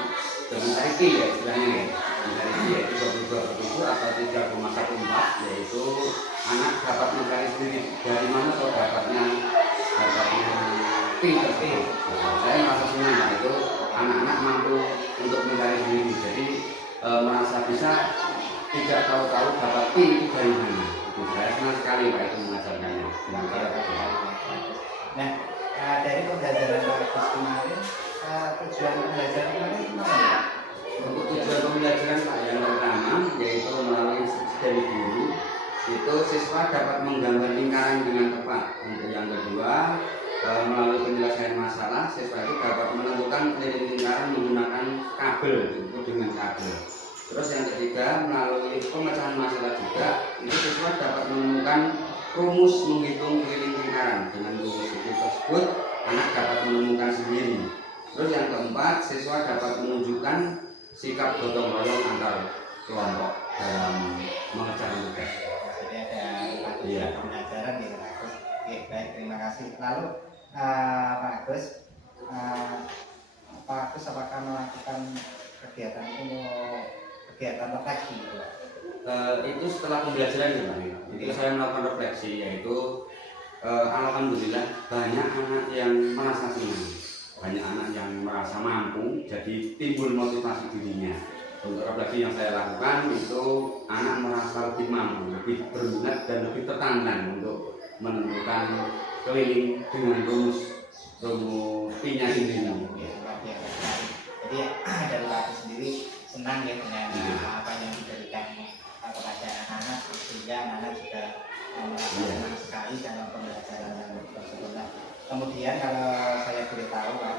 mencari Q ya istilahnya ya. Mencari Q yaitu 22/7 atau 3,14, yaitu anak dapat mencari sendiri dari mana kok dapatnya Q tersebut. Saya merasa senang itu anak-anak mampu untuk mencari sendiri. Jadi merasa bisa tidak tahu-tahu dapat Q itu dari mana. Saya senang sekali Pak itu mengajarkannya. Nah, dari pembelajaran Pak Agus kemarin, tujuan pembelajaran kemarin gimana? Untuk tujuan pembelajaran Pak yang pertama yaitu melalui instruksi dari guru, itu siswa dapat menggambar lingkaran dengan tepat. Untuk yang kedua, melalui penyelesaian masalah, siswa itu dapat menentukan keliling lingkaran menggunakan kabel, disebut dengan kabel. Terus yang ketiga, melalui pemecahan masalah juga, itu siswa dapat menemukan rumus menghitung keliling lingkaran. Dengan rumus itu tersebut, anak dapat menemukan sendiri. Terus yang keempat, siswa dapat menunjukkan sikap gotong royong antar kelompok dalam mengerjakan tugas. Jadi ada pembelajaran di Pak Agus. Oke, baik, terima kasih. Lalu Pak Agus, apakah melakukan kegiatan refleksi? Itu setelah pembelajaran ya Pak. Itu saya melakukan refleksi, yaitu alhamdulillah banyak anak yang merasa senang, banyak anak yang merasa mampu, jadi timbul motivasi dirinya. Untuk refleksi yang saya lakukan itu anak merasa lebih mampu, lebih berminat dan lebih tertantang untuk menentukan keliling dengan rumus P-nya sendiri. Jadi dari Pak Agus sendiri senang ya dengan apa yang diberikan kepada anak-anak, sehingga anak juga merasa senang sekali dalam pembelajaran yang tersebut. Nah, kemudian kalau saya boleh tahu Pak,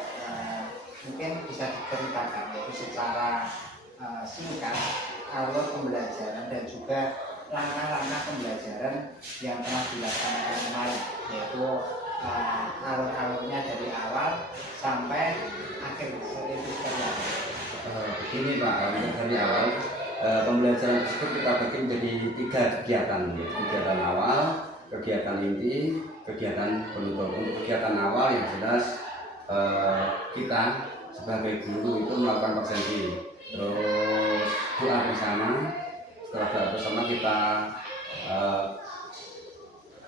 mungkin bisa diceritakan yaitu secara singkat alur pembelajaran dan juga langkah-langkah pembelajaran yang telah dilaksanakan kemarin, yaitu alur-alurnya dari awal sampai akhir itu seperti apa? Begini Pak, untuk dari awal pembelajaran tersebut kita bagi menjadi 3 kegiatan, ya. Kegiatan awal, kegiatan inti, kegiatan penutup. Untuk kegiatan awal yang jelas kita sebagai guru itu melakukan presensi, terus doa bersama. Setelah doa bersama kita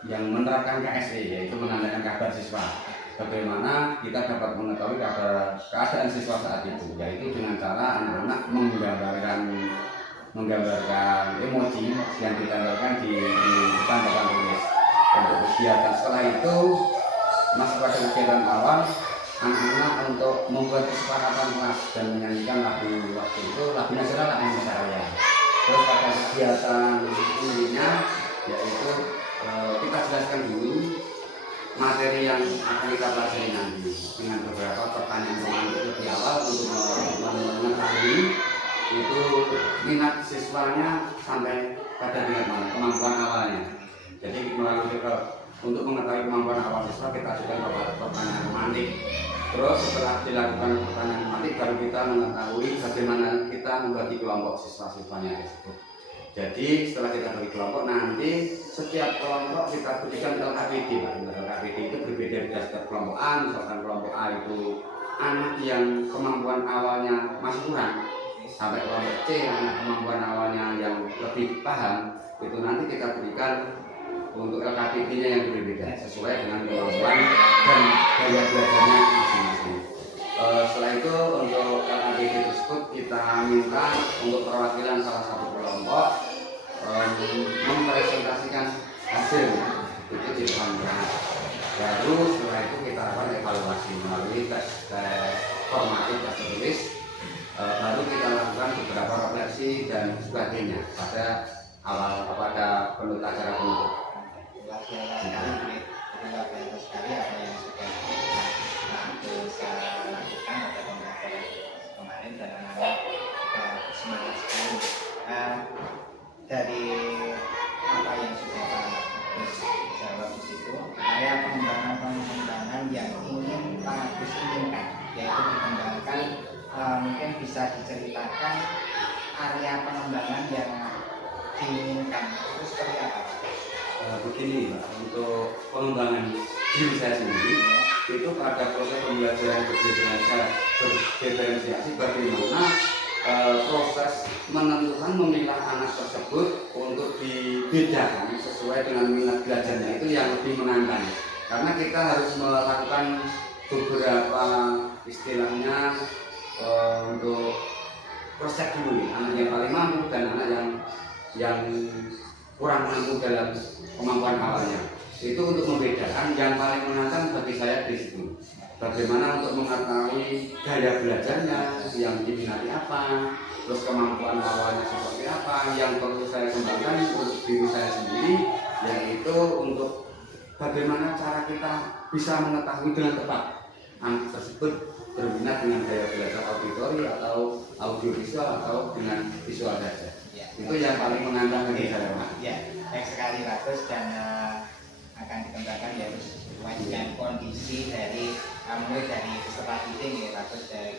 yang menerapkan KSE, yaitu menandakan kabar siswa. Bagaimana kita dapat mengetahui keadaan siswa saat itu, yaitu dengan cara anak-anak menggambarkan emoji yang ditempelkan di depan papan tulis. Untuk kegiatan setelah itu masuk pada kegiatan awal, anak-anak untuk membuat kesepakatan kelas dan menyanyikan lagu waktu itu lagu nasional lagu Nusantara. Terus pada kegiatan intinya yaitu kita jelaskan dulu materi yang akan kita pelajari nanti dengan beberapa pertanyaan di awal untuk mengetahui itu minat siswanya sampai pada tingkat mana, kemampuan awalnya. Jadi melalui untuk mengetahui kemampuan awal siswa kita ajukan pertanyaan tematik. Terus setelah dilakukan pertanyaan tematik baru kita mengetahui bagaimana kita membagi kelompok siswa-siswanya tersebut. Jadi setelah kita bagi kelompok, nanti setiap kelompok kita berikan LKPD Pak. LKPD itu berbeda beda setiap kelompok A. Misalkan kelompok A itu anak yang kemampuan awalnya masih kurang, sampai kelompok C anak kemampuan awalnya yang lebih paham, itu nanti kita berikan untuk LKPD-nya yang berbeda sesuai dengan kemampuan dan gaya belajarnya masing-masing. Setelah itu untuk LKPD tersebut kita minta untuk perwakilan salah satu kelompok mempresentasikan hasil itu di depan kelas. Baru setelah itu kita lakukan evaluasi melalui tes formatif tes tulis. Baru kita lakukan beberapa refleksi dan sebagainya pada penutup acara penutup. Luar biasa sekali apa yang sudah kita lakukan pada pembelajaran kemarin dan anak-anak juga semangat sekali. Dari apa yang sudah Pak Agus jawab di situ, area pengembangan yang ingin Pak Agus inginkan, yaitu dikembangkan, mungkin bisa diceritakan area pengembangan yang diinginkan itu seperti apa? Begini Pak, untuk pengembangan diri saya sendiri itu pada proses pembelajaran berdiferensiasi bagaimana proses menentukan memilah anak tersebut untuk dibedakan sesuai dengan minat belajarnya itu yang lebih menantang, karena kita harus melakukan beberapa istilahnya untuk cross check dulu anak yang paling mampu dan anak yang kurang mampu dalam kemampuan awalnya. Itu untuk membedakan yang paling menantang bagi saya di situ. Bagaimana untuk mengetahui gaya belajarnya, yang diminati apa, terus kemampuan awalnya seperti apa, yang perlu saya kembangkan untuk diri saya sendiri, yaitu untuk bagaimana cara kita bisa mengetahui dengan tepat anak tersebut berminat dengan gaya belajar auditori atau audiovisual atau dengan visual saja. Itu yang paling menantang bagi saya Pak. Ya, baik sekali bagus dan akan dikembangkan ya sesuai dengan kondisi dari mulai dari peserta didik ya bagus dan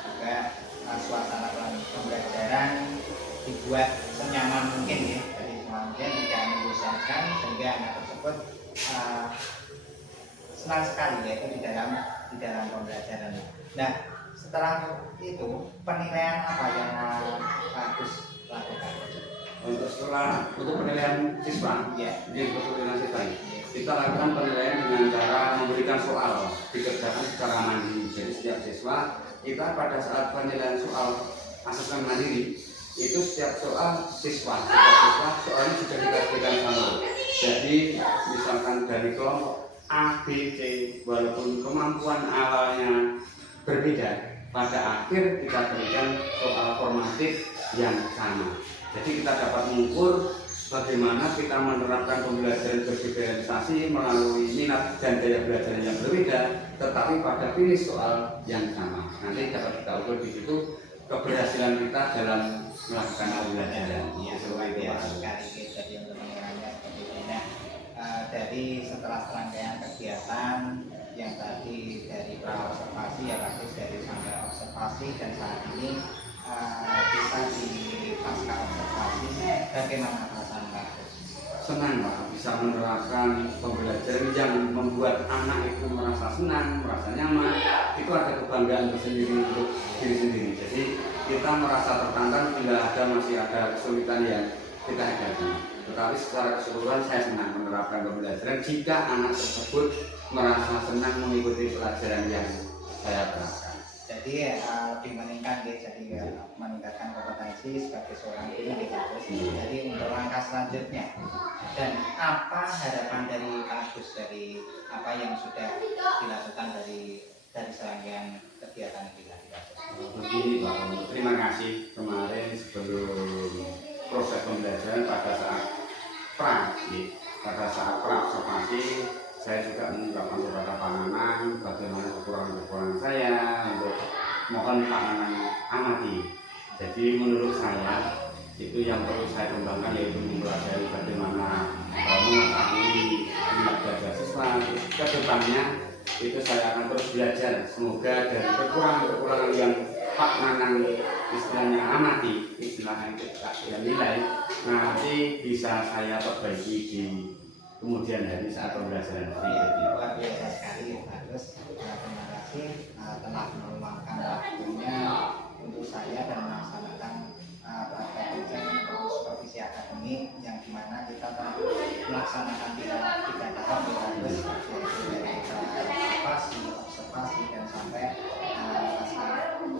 juga suasana pembelajaran dibuat senyaman mungkin ya, jadi mungkin tidak membosankan sehingga anak tersebut senang sekali yaitu di dalam pembelajaran. Nah setelah itu penilaian apa yang bagus lakukan? Untuk penilaian siswa, Ya. Jadi penilaian siswa kita lakukan penilaian dengan cara memberikan soal dikerjakan secara mandiri. Jadi setiap siswa kita pada saat penilaian soal asesmen mandiri itu setiap siswa soalnya sudah kita berikan sama. Jadi misalkan dari kelompok A, B, C, walaupun kemampuan awalnya berbeda, pada akhir kita berikan soal formatif yang sama. Jadi kita dapat mengukur bagaimana kita menerapkan pembelajaran berdiferensiasi melalui minat dan daya belajar yang berbeda, tetapi pada finish soal yang sama. Nanti dapat kita ukur di situ keberhasilan kita dalam melakukan pembelajaran. Ya, luar biasa sekali jadi untuk mengurangi seperti ini. Nah, dari setelah serangkaian kegiatan yang tadi dari pra observasi ya bagus, dari sampai observasi dan saat ini kita di pasca observasi, bagaimana perasaan bagus? Senang Pak, bisa menerapkan pembelajaran yang membuat anak itu merasa senang, merasa nyaman. Itu ada kebanggaan tersendiri untuk diri sendiri. Jadi kita merasa tertantang bila masih ada kesulitan yang kita hadapi. Tetapi secara keseluruhan saya senang menerapkan pembelajaran jika anak tersebut merasa senang mengikuti pelajaran yang saya terapkan. Jadi lebih meningkat ya, jadi meningkatkan kompetensi sebagai seorang guru gitu. Jadi untuk langkah selanjutnya, dan apa harapan dari Pak Agus dari apa yang sudah dilakukan dari serangkaian kegiatan kita dilakukan? Begini Pak, terima kasih kemarin sebelum proses pembelajaran pada saat pra observasi saya juga mengungkapkan kepada Pak Nanang bagaimana kekurangan-kekurangan saya untuk mohon Pak Nanang amati. Jadi menurut saya itu yang perlu saya kembangkan yaitu mempelajari bagaimana mengetahui minat belajar siswa. Terus ke depannya itu saya akan terus belajar. Semoga dari kekurangan-kekurangan yang Pak Nanang istilahnya amati, istilahnya yang nilai, nanti bisa saya perbaiki di kemudian hari saat pembelajaran berikutnya. Luar biasa sekali bagus. Terima kasih telah meluangkan waktunya untuk saya dan melaksanakan praktek ujian untuk supervisi akademik yang dimana kita telah melaksanakan tiga tahap bagus, yaitu dari observasi dan sampai pasca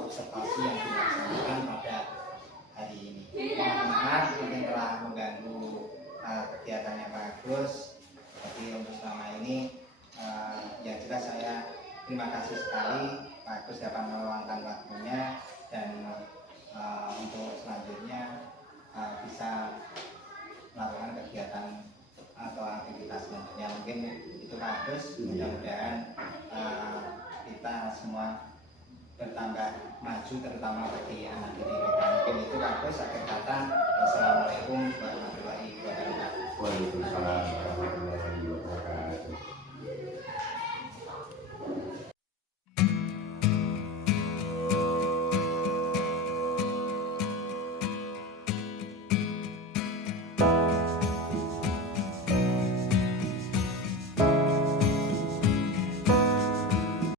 observasi yang dilaksanakan pada hari ini. Mohon maaf mungkin telah mengganggu kegiatannya bagus. Jadi untuk selama ini yang jelas saya terima kasih sekali Pak Agus dapat meluangkan waktunya, dan untuk selanjutnya bisa melakukan kegiatan atau aktivitas selanjutnya. Mungkin itu Pak Agus, mudah-mudahan kita semua bertambah maju terutama bagi anak didik kita. Mungkin itu Pak Agus, akhir kata wassalamualaikum warahmatullahi wabarakatuh. Waalaikumsalam.